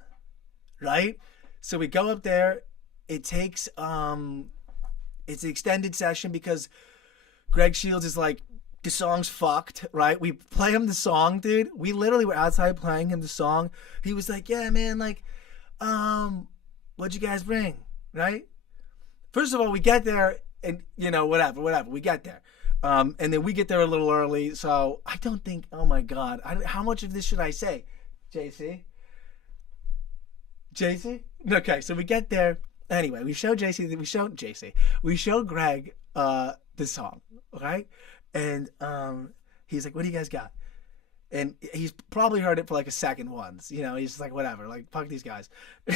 Right? So we go up there. It takes it's an extended session because Greg Shields is like, the song's fucked, right? We play him the song, dude. We literally were outside playing him the song. He was like, yeah, man, like, what'd you guys bring? Right? First of all, we get there and, you know, whatever, we get there. And then we get there a little early. So I don't think, oh my God, how much of this should I say? JC? Okay, so we get there. Anyway, we show Greg the song, right? And he's like, what do you guys got? And he's probably heard it for like a second once. You know, he's just like, whatever, like, fuck these guys. He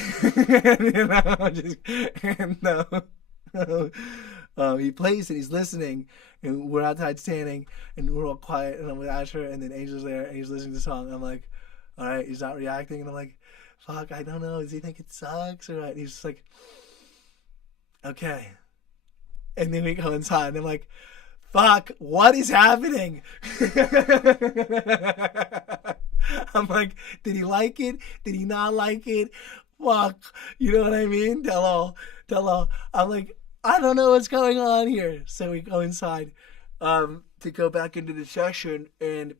plays it, he's listening, and we're outside standing, and we're all quiet, and I'm with Asher, and then Angel's there, and he's listening to the song, and I'm like, all right, he's not reacting, and I'm like, fuck, I don't know, does he think it sucks, or what? And he's just like, okay. And then we go inside, and I'm like, fuck, what is happening? I'm like, did he like it? Did he not like it? Fuck, you know what I mean? Tell all. I'm like, I don't know what's going on here. So we go inside to go back into the session, and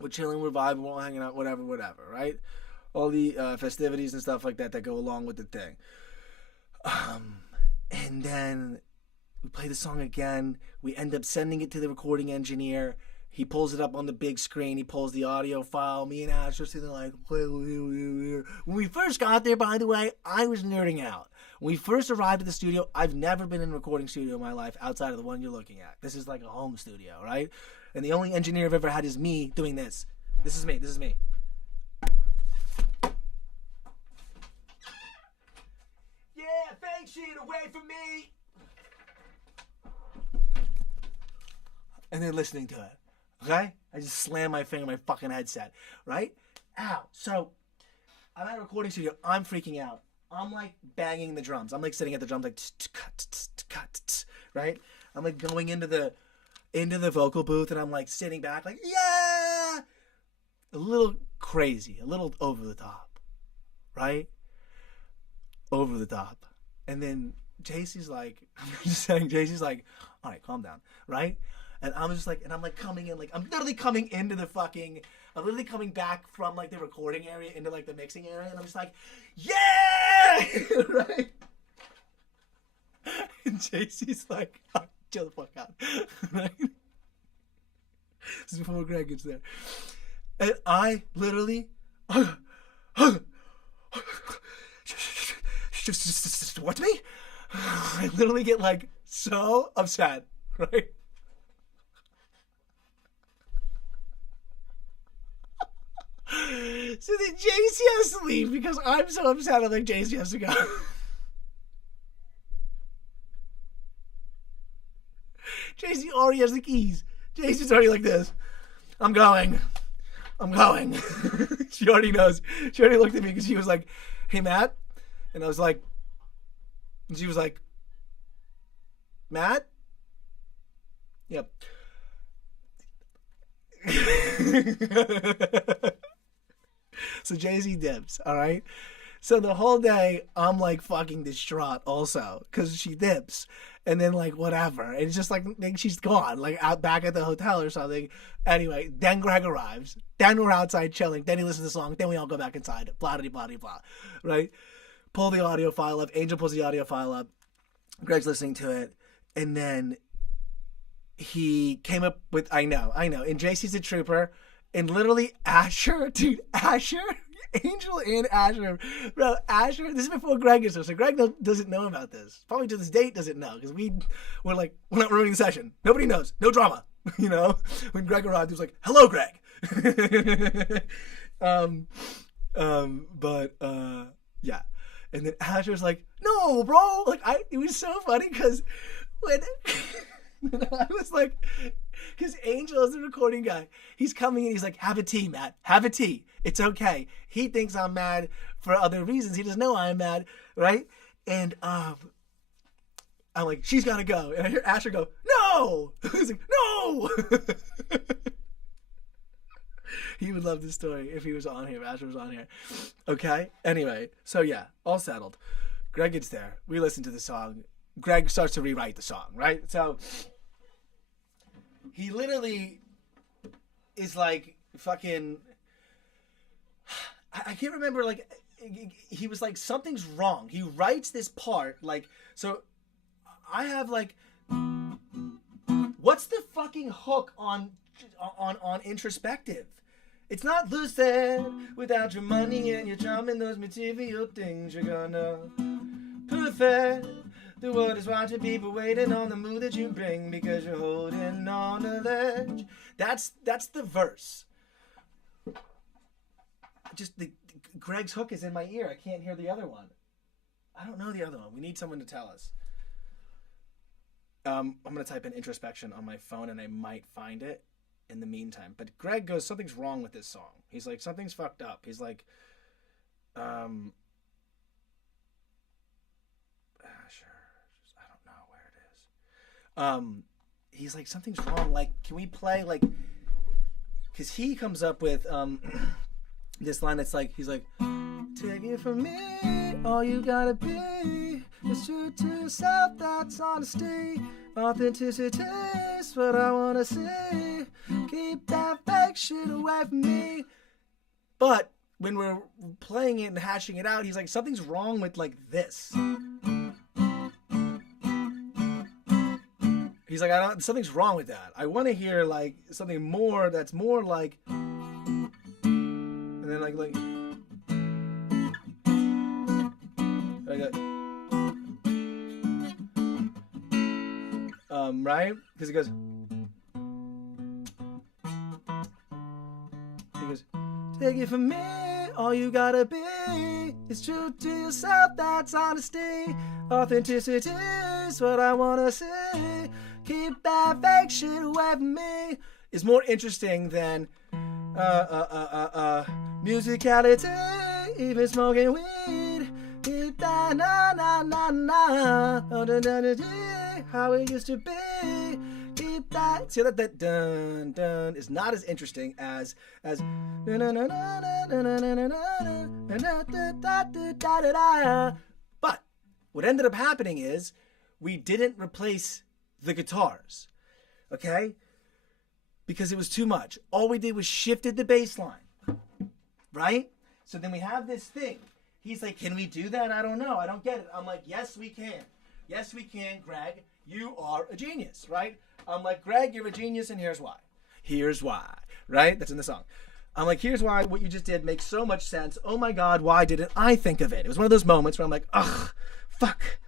we're chilling, we're vibing, we're all hanging out, whatever, right? All the festivities and stuff like that go along with the thing. And then we play the song again. We end up sending it to the recording engineer. He pulls it up on the big screen. He pulls the audio file. Me and Ash are sitting there like, when we first got there, by the way, I was nerding out. When we first arrived at the studio, I've never been in a recording studio in my life outside of the one you're looking at. This is like a home studio, right? And the only engineer I've ever had is me doing this. This is me. Yeah, fake shit away from me. And then listening to it. Okay? I just slam my finger on my fucking headset. Right? Ow. So, I'm at a recording studio. I'm freaking out. I'm like banging the drums. I'm like sitting at the drums like, right? I'm like going into the vocal booth, and I'm like sitting back like, yeah! A little crazy. A little over the top. Right? Over the top. And then JC's like, I'm just saying, JC's like, all right, calm down. Right? And I'm just like, and I'm like coming in, like, I'm literally coming back from like the recording area into like the mixing area, and I'm just like, yeah! Right? And JC's like, oh, chill the fuck out. Right? This is before Greg gets there. And I literally, what me? I literally get like so upset, right? So then JC has to leave because I'm so upset. I'm like, JC has to go. JC already has the keys. JC's already like this. I'm going. She already knows. She already looked at me because she was like, hey, Matt. And I was like, and she was like, Matt? Yep. So Jay-Z dips, all right? So the whole day, I'm like fucking distraught also because she dips. And then like whatever. And it's just like she's gone, like out back at the hotel or something. Anyway, then Greg arrives. Then we're outside chilling. Then he listens to the song. Then we all go back inside. Blah blah blah blah. Right? Pull the audio file up. Angel pulls the audio file up. Greg's listening to it. And then he came up with I know. And JC's a trooper. And literally Asher, Angel and Asher. Bro, Asher, this is before Greg is there, so Greg doesn't know about this. Probably to this date doesn't know, because we're not ruining the session. Nobody knows. No drama. You know? When Greg arrived, he was like, hello, Greg. Yeah. And then Asher's like, no, bro. Like, it was so funny, because when I was like, because Angel is the recording guy. He's coming in. He's like, have a tea, Matt. Have a tea. It's okay. He thinks I'm mad for other reasons. He doesn't know I'm mad, right? And I'm like, she's got to go. And I hear Asher go, no. He's like, no. He would love this story if he was on here, if Asher was on here. Okay? Anyway, so yeah, all settled. Greg gets there. We listen to the song. Greg starts to rewrite the song, right? So he literally is like fucking, I can't remember, like, he was like, something's wrong. He writes this part, like, so I have like, what's the fucking hook on introspective? It's not lucid without your money and your charm and those material things you're gonna perfect. The world is watching people waiting on the mood that you bring because you're holding on the ledge. That's the verse. Just Greg's hook is in my ear. I can't hear the other one. I don't know the other one. We need someone to tell us. I'm going to type in introspection on my phone and I might find it in the meantime. But Greg goes, something's wrong with this song. He's like, something's fucked up. He's like, he's like, something's wrong, like, can we play, like, because he comes up with this line that's like, he's like, take it from me, all you gotta be is true to yourself, that's honesty, authenticity is what I wanna see, keep that fake shit away from me. But when we're playing it and hashing it out, he's like, something's wrong with like this. He's like, something's wrong with that. I want to hear like something more that's more like, and then like, right? Because he goes, take it from me, all you gotta be is true to yourself, that's honesty, authenticity is what I wanna see. Keep that fake shit away from me is more interesting than musicality, even smoking weed. Keep that how it used to be. Keep that. See that dun dun is not as interesting as but what ended up happening is we didn't replace the guitars, okay? Because it was too much. All we did was shifted the bass line, right? So then we have this thing. He's like, can we do that? I don't know. I don't get it. I'm like, yes, we can. Yes, we can, Greg. You are a genius, right? I'm like, Greg, you're a genius, and here's why. Here's why, right? That's in the song. I'm like, here's why what you just did makes so much sense. Oh my God, why didn't I think of it? It was one of those moments where I'm like, ugh, fuck.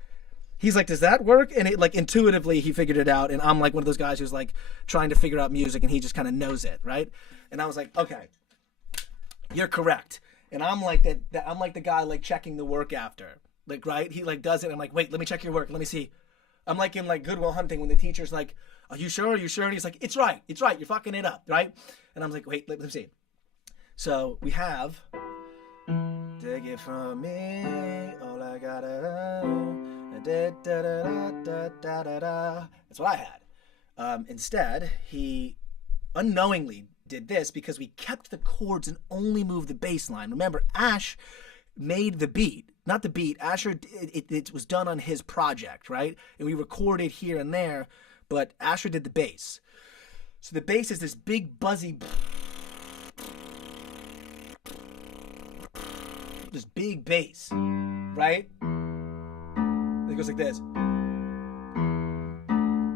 He's like, does that work? And it like intuitively he figured it out. And I'm like one of those guys who's like trying to figure out music and he just kind of knows it, right? And I was like, okay, you're correct. And I'm like that I'm like the guy like checking the work after, like, right? He like does it. I'm like, wait, let me check your work. Let me see. I'm like in like Good Will Hunting when the teacher's like, are you sure? Are you sure? And he's like, it's right. It's right. You're fucking it up, right? And I'm like, wait, let me see. So we have, take it from me, all I gotta know. That's what I had. Instead, he unknowingly did this because we kept the chords and only moved the bass line. Remember, Ash made the beat not the beat. Asher, it was done on his project, right? And we recorded here and there, but Asher did the bass. So the bass is this big buzzy, this big bass, right? It goes like this,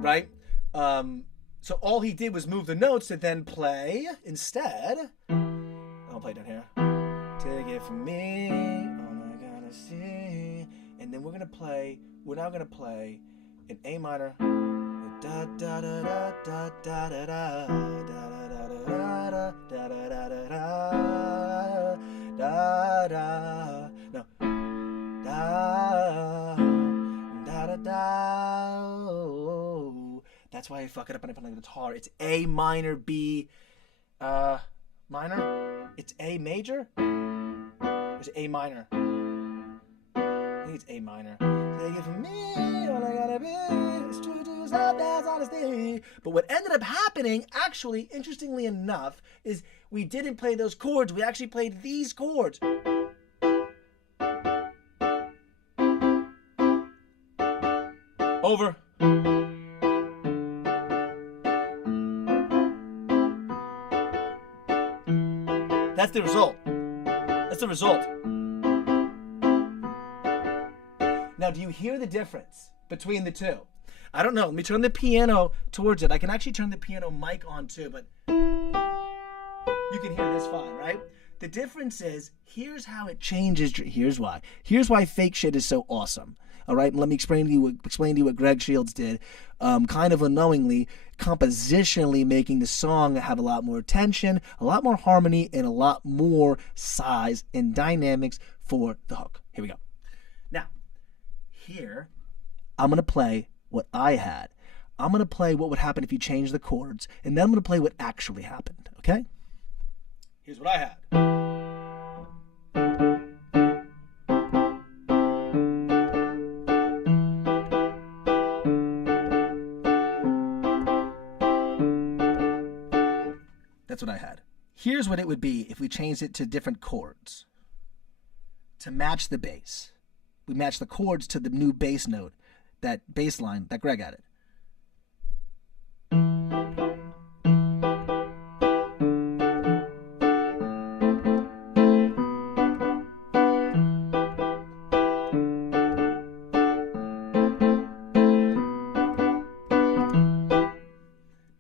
right? So all he did was move the notes to then play instead. I'll play down here. Take it from me, all I gotta see. And then we're now gonna play in A minor. Da da da da da da da da da da da da da. No. Da da da da. That's why I fuck it up when I play the guitar. It's A minor, B minor. It's A major. It's A minor. I think it's A minor. Take it from me, all I gotta be is true to yourself, that's honesty. But what ended up happening, actually, interestingly enough, is we didn't play those chords. We actually played these chords. Over. That's the result. That's the result. Now, do you hear the difference between the two? I don't know. Let me turn the piano towards it. I can actually turn the piano mic on too, but you can hear this fine, right? The difference is, here's how it changes. Here's why. Here's why fake shit is so awesome. All right, and let me explain to you what Greg Shields did, kind of unknowingly, compositionally making the song have a lot more tension, a lot more harmony, and a lot more size and dynamics for the hook. Here we go. Now, here, I'm going to play what I had. I'm going to play what would happen if you change the chords, and then I'm going to play what actually happened, okay? Here's what I had. That's what I had. Here's what it would be if we changed it to different chords. To match the bass. We match the chords to the new bass note, that bass line that Greg added.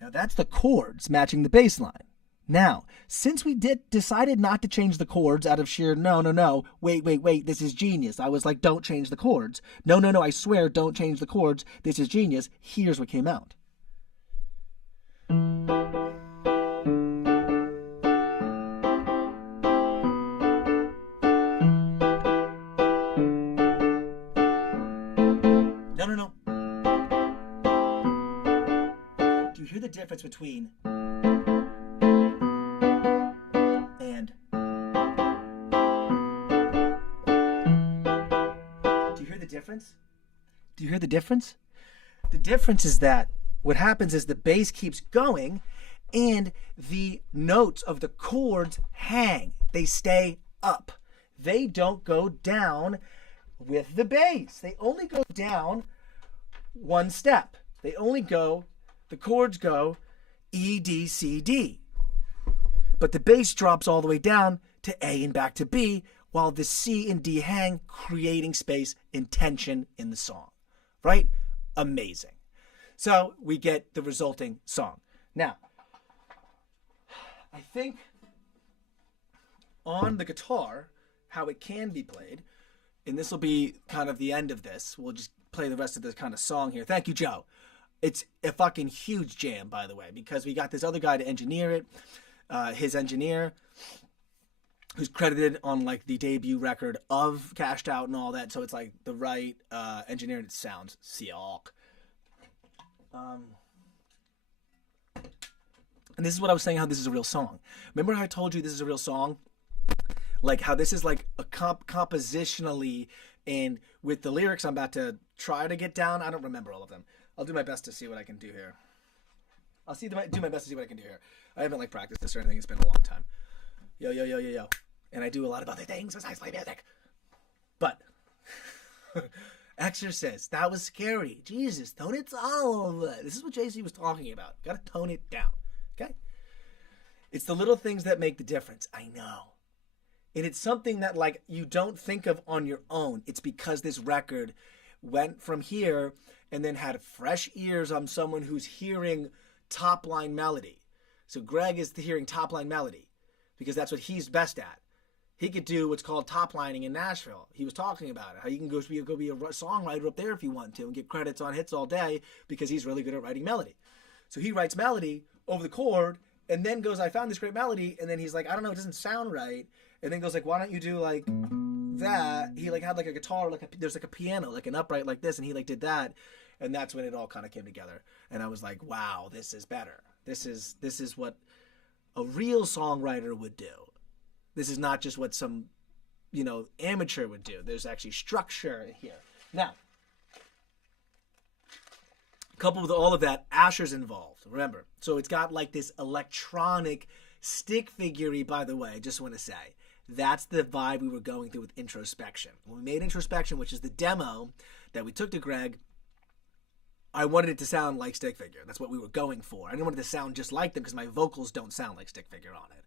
Now that's the chords matching the bass line. Now, since we decided not to change the chords out of sheer no, wait, this is genius. I was like, don't change the chords. No, I swear, don't change the chords. This is genius. Here's what came out. No. Do you hear the difference between and? Do you hear the difference? Do you hear the difference? The difference is that what happens is the bass keeps going and the notes of the chords hang. They stay up. They don't go down with the bass. They only go down one step. The chords go E, D, C, D. But the bass drops all the way down to A and back to B, while the C and D hang, creating space and tension in the song. Right? Amazing. So we get the resulting song. Now, I think on the guitar, how it can be played, and this will be kind of the end of this. We'll just play the rest of this kind of song here. Thank you, Joe. It's a fucking huge jam, by the way, because we got this other guy to engineer it. His engineer, who's credited on like the debut record of Cashed Out and all that. So it's like the right engineer, and it sounds sick. And this is what I was saying, how this is a real song. Remember how I told you this is a real song? Like how this is like a compositionally, and with the lyrics I'm about to try to get down. I don't remember all of them. I'll do my best to see what I can do here. Do my best to see what I can do here. I haven't like practiced this or anything. It's been a long time. Yo. And I do a lot of other things besides play music. But Exorcist, that was scary. Jesus, tone it down. This is what JC was talking about. Gotta tone it down, okay? It's the little things that make the difference. I know. And it's something that, like, you don't think of on your own. It's because this record went from here and then had fresh ears on someone who's hearing top-line melody. So Greg is hearing top-line melody because that's what he's best at. He could do what's called top-lining in Nashville. He was talking about it, how you can go be a songwriter up there if you want to and get credits on hits all day because he's really good at writing melody. So he writes melody over the chord and then goes, I found this great melody, and then he's like, I don't know, it doesn't sound right. And then goes like, why don't you do like that? He like had like a guitar, there's like a piano, like an upright like this, and he like did that. And that's when it all kind of came together. And I was like, wow, this is better. This is what a real songwriter would do. This is not just what some, amateur would do. There's actually structure here. Now, coupled with all of that, Asher's involved, remember. So it's got like this electronic stick figure-y, by the way, I just want to say. That's the vibe we were going through with Introspection. When we made Introspection, which is the demo that we took to Greg, I wanted it to sound like Stick Figure. That's what we were going for. I didn't want it to sound just like them because my vocals don't sound like Stick Figure on it.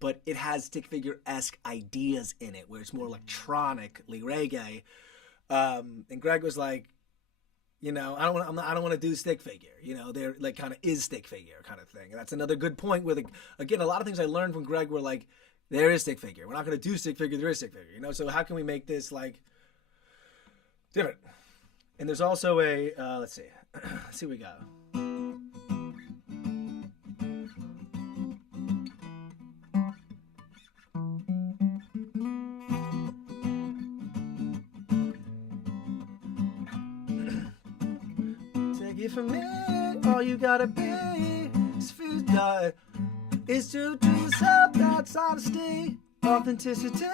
But it has Stick Figure-esque ideas in it, where it's more electronically reggae. And Greg was like, I don't want to do Stick Figure. They're like kind of is Stick Figure kind of thing. And that's another good point where, again, a lot of things I learned from Greg were like, there is Stick Figure. We're not going to do Stick Figure. There is Stick Figure. So how can we make this like different? And there's also a, let's see what we got. Take it from me, all you gotta be is feel God. It's true to yourself, that's honesty. Authenticity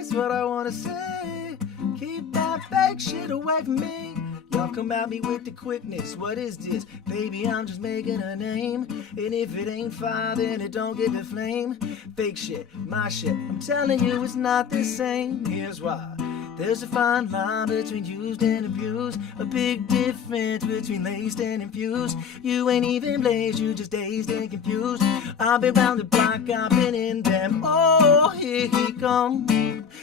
is what I wanna see. Keep that fake shit away from me. Y'all come at me with the quickness. What is this? Baby, I'm just making a name. And if it ain't fire, then it don't get the flame. Fake shit, my shit. I'm telling you, it's not the same. Here's why. There's a fine line between used and abused. A big difference between laced and infused. You ain't even blazed, you just dazed and confused. I've been round the block, I've been in them. Oh, here he come.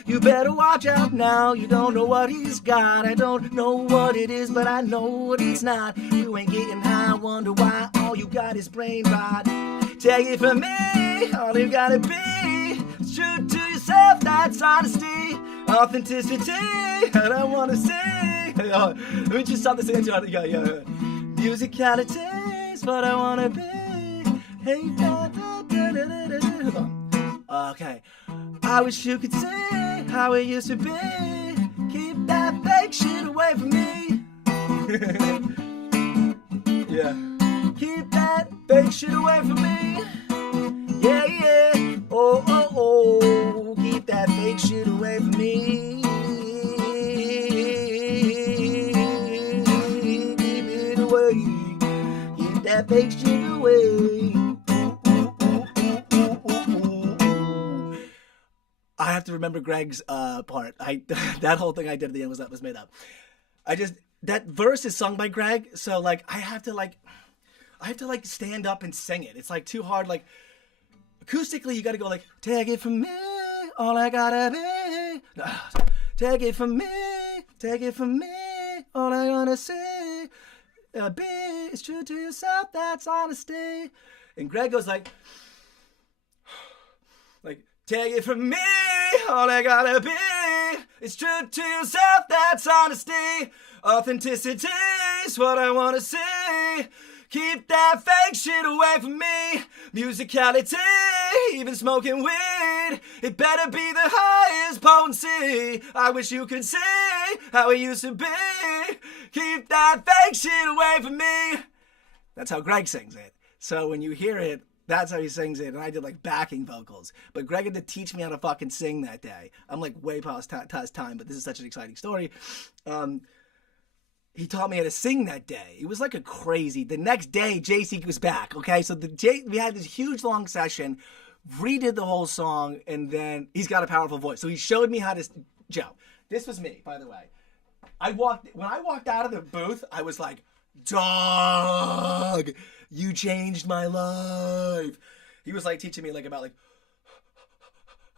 You better watch out now, you don't know what he's got. I don't know what it is, but I know what it's not. You ain't getting high, wonder why. All you got is brain rot. Take it from me, all you gotta be. It's true to yourself, that's honesty. Authenticity, and I wanna say. Let me just stop this again. Yeah. Musicality is what I wanna be. Hey, hold on. Okay. I wish you could see how it used to be. Keep that fake shit away from me. Yeah. Keep that fake shit away from me. Yeah. Oh. Keep that fake shit away from me. Keep it away. Keep that fake shit away. I have to remember Greg's part. That whole thing I did at the end was made up. That verse is sung by Greg, so like I have to stand up and sing it. It's like too hard. Like acoustically, you got to go like, take it from me, all I gotta be. Take it from me, all I wanna say. Be it's true to yourself, that's honesty. And Greg goes like. Take it from me, all I gotta be. It's true to yourself, that's honesty. Authenticity is what I wanna see. Keep that fake shit away from me. Musicality, even smoking weed. It better be the highest potency. I wish you could see how it used to be. Keep that fake shit away from me. That's how Greg sings it. So when you hear it, that's how he sings it, and I did like backing vocals. But Greg had to teach me how to fucking sing that day. I'm like way past time, but this is such an exciting story. He taught me how to sing that day. It was like a crazy. The next day, JC was back. Okay, so we had this huge long session, redid the whole song, and then he's got a powerful voice. So he showed me how to. Joe, this was me, by the way. when I walked out of the booth, I was like, dog, you changed my life. He was like teaching me like about like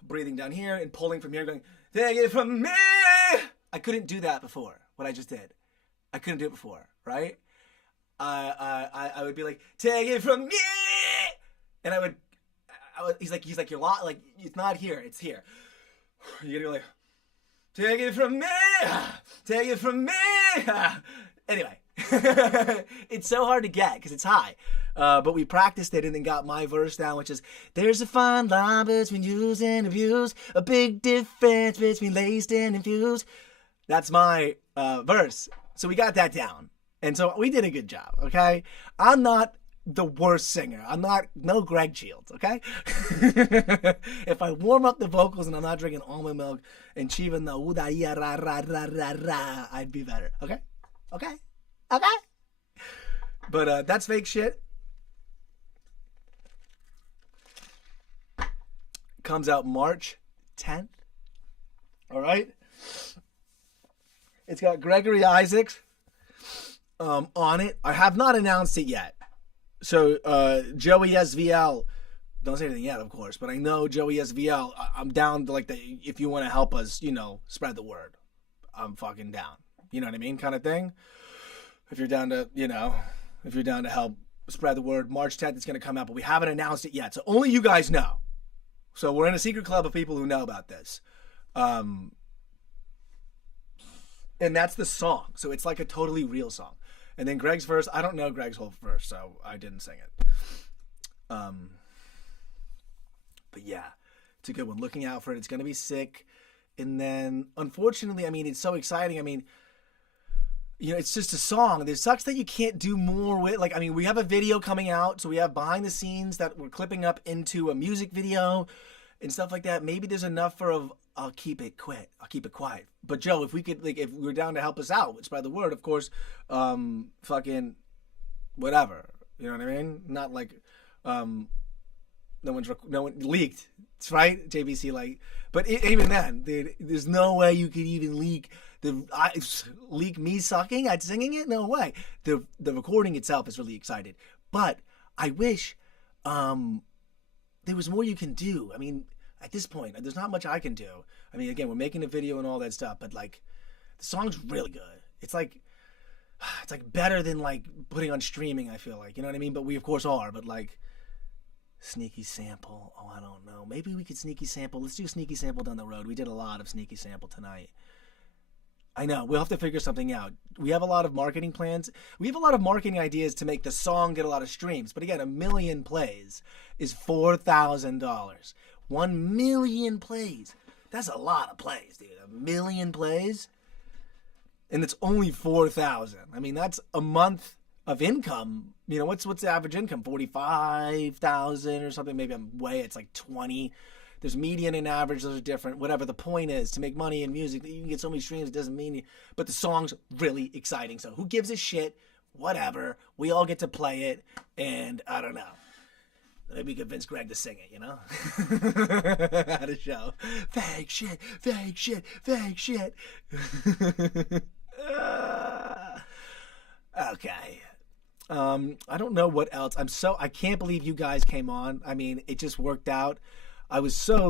breathing down here and pulling from here, going, take it from me. I couldn't do that before, what I just did. I couldn't do it before, right? I would be like, take it from me. And I would he's like, you're like, it's not here, it's here. You're gonna be like, take it from me, take it from me. Anyway, it's so hard to get because it's high. But we practiced it and then got my verse down, which is, there's a fine line between use and abuse, a big difference between laced and infused. That's my verse. So we got that down. And so we did a good job, okay? I'm not the worst singer. I'm not, no Greg Shields, okay? If I warm up the vocals and I'm not drinking almond milk and chiving the uda ra ra ra ra ra, I'd be better, okay? Okay? Okay? But that's fake shit. Comes out March 10th. All right? It's got Gregory Isaacs on it. I have not announced it yet. So Joey SVL, don't say anything yet, of course, but I know Joey SVL, I'm down to like if you want to help us, spread the word, I'm fucking down. You know what I mean? Kind of thing. If you're down to, if you're down to help spread the word, March 10th it's going to come out, but we haven't announced it yet. So only you guys know. So we're in a secret club of people who know about this. And that's the song. So it's like a totally real song. And then Greg's verse, I don't know Greg's whole verse, so I didn't sing it. But yeah, it's a good one. Looking out for it. It's going to be sick. And then, unfortunately, it's so exciting. It's just a song. It sucks that you can't do more with, we have a video coming out, so we have behind the scenes that we're clipping up into a music video and stuff like that. Maybe there's enough for I'll keep it quiet. But Joe, if we could, if we're down to help us out, spread the word, of course, fucking whatever. You know what I mean? Not like, no one leaked. It's right, JVC, but even then, dude, there's no way you could even leak leak me sucking at singing it. No way. The recording itself is really excited, but I wish there was more you can do. At this point, there's not much I can do. Again, we're making a video and all that stuff, but the song's really good. It's like better than putting on streaming, I feel like, you know what I mean? But we of course are, but sneaky sample. Oh, I don't know. Maybe we could sneaky sample. Let's do sneaky sample down the road. We did a lot of sneaky sample tonight. I know. We'll have to figure something out. We have a lot of marketing plans. We have a lot of marketing ideas to make the song get a lot of streams. But again, 1 million plays is $4,000. 1 million plays. That's a lot of plays, dude. 1 million plays? And it's only 4,000. That's a month of income. What's the average income? 45,000 or something. Maybe I'm way. It's 20. There's median and average. Those are different. Whatever the point is, to make money in music, you can get so many streams. It doesn't mean. But the song's really exciting. So who gives a shit? Whatever. We all get to play it, and I don't know. Maybe convince Greg to sing it. At a show. Fake shit. Fake shit. Fake shit. Okay. I don't know what else. I can't believe you guys came on. It just worked out. I was so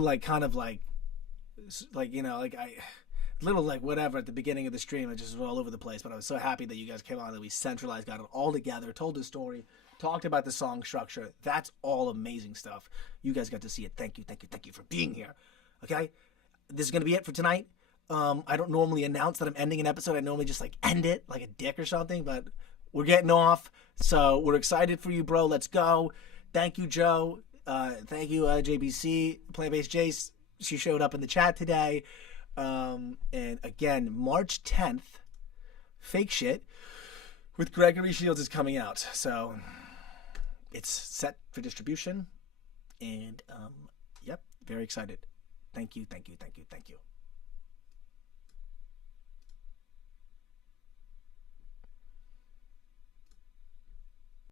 whatever at the beginning of the stream. I just was all over the place, but I was so happy that you guys came on, that we centralized, got it all together, told the story, talked about the song structure. That's all amazing stuff. You guys got to see it. Thank you for being here. Okay? This is going to be it for tonight. I don't normally announce that I'm ending an episode. I normally just end it like a dick or something, but we're getting off. So we're excited for you, bro. Let's go. Thank you, Joe. Thank you, JBC, Plant-Based Jace. She showed up in the chat today. And again, March 10th, Fake Shit with Gregory Shields is coming out. So it's set for distribution. And, yep, very excited. Thank you.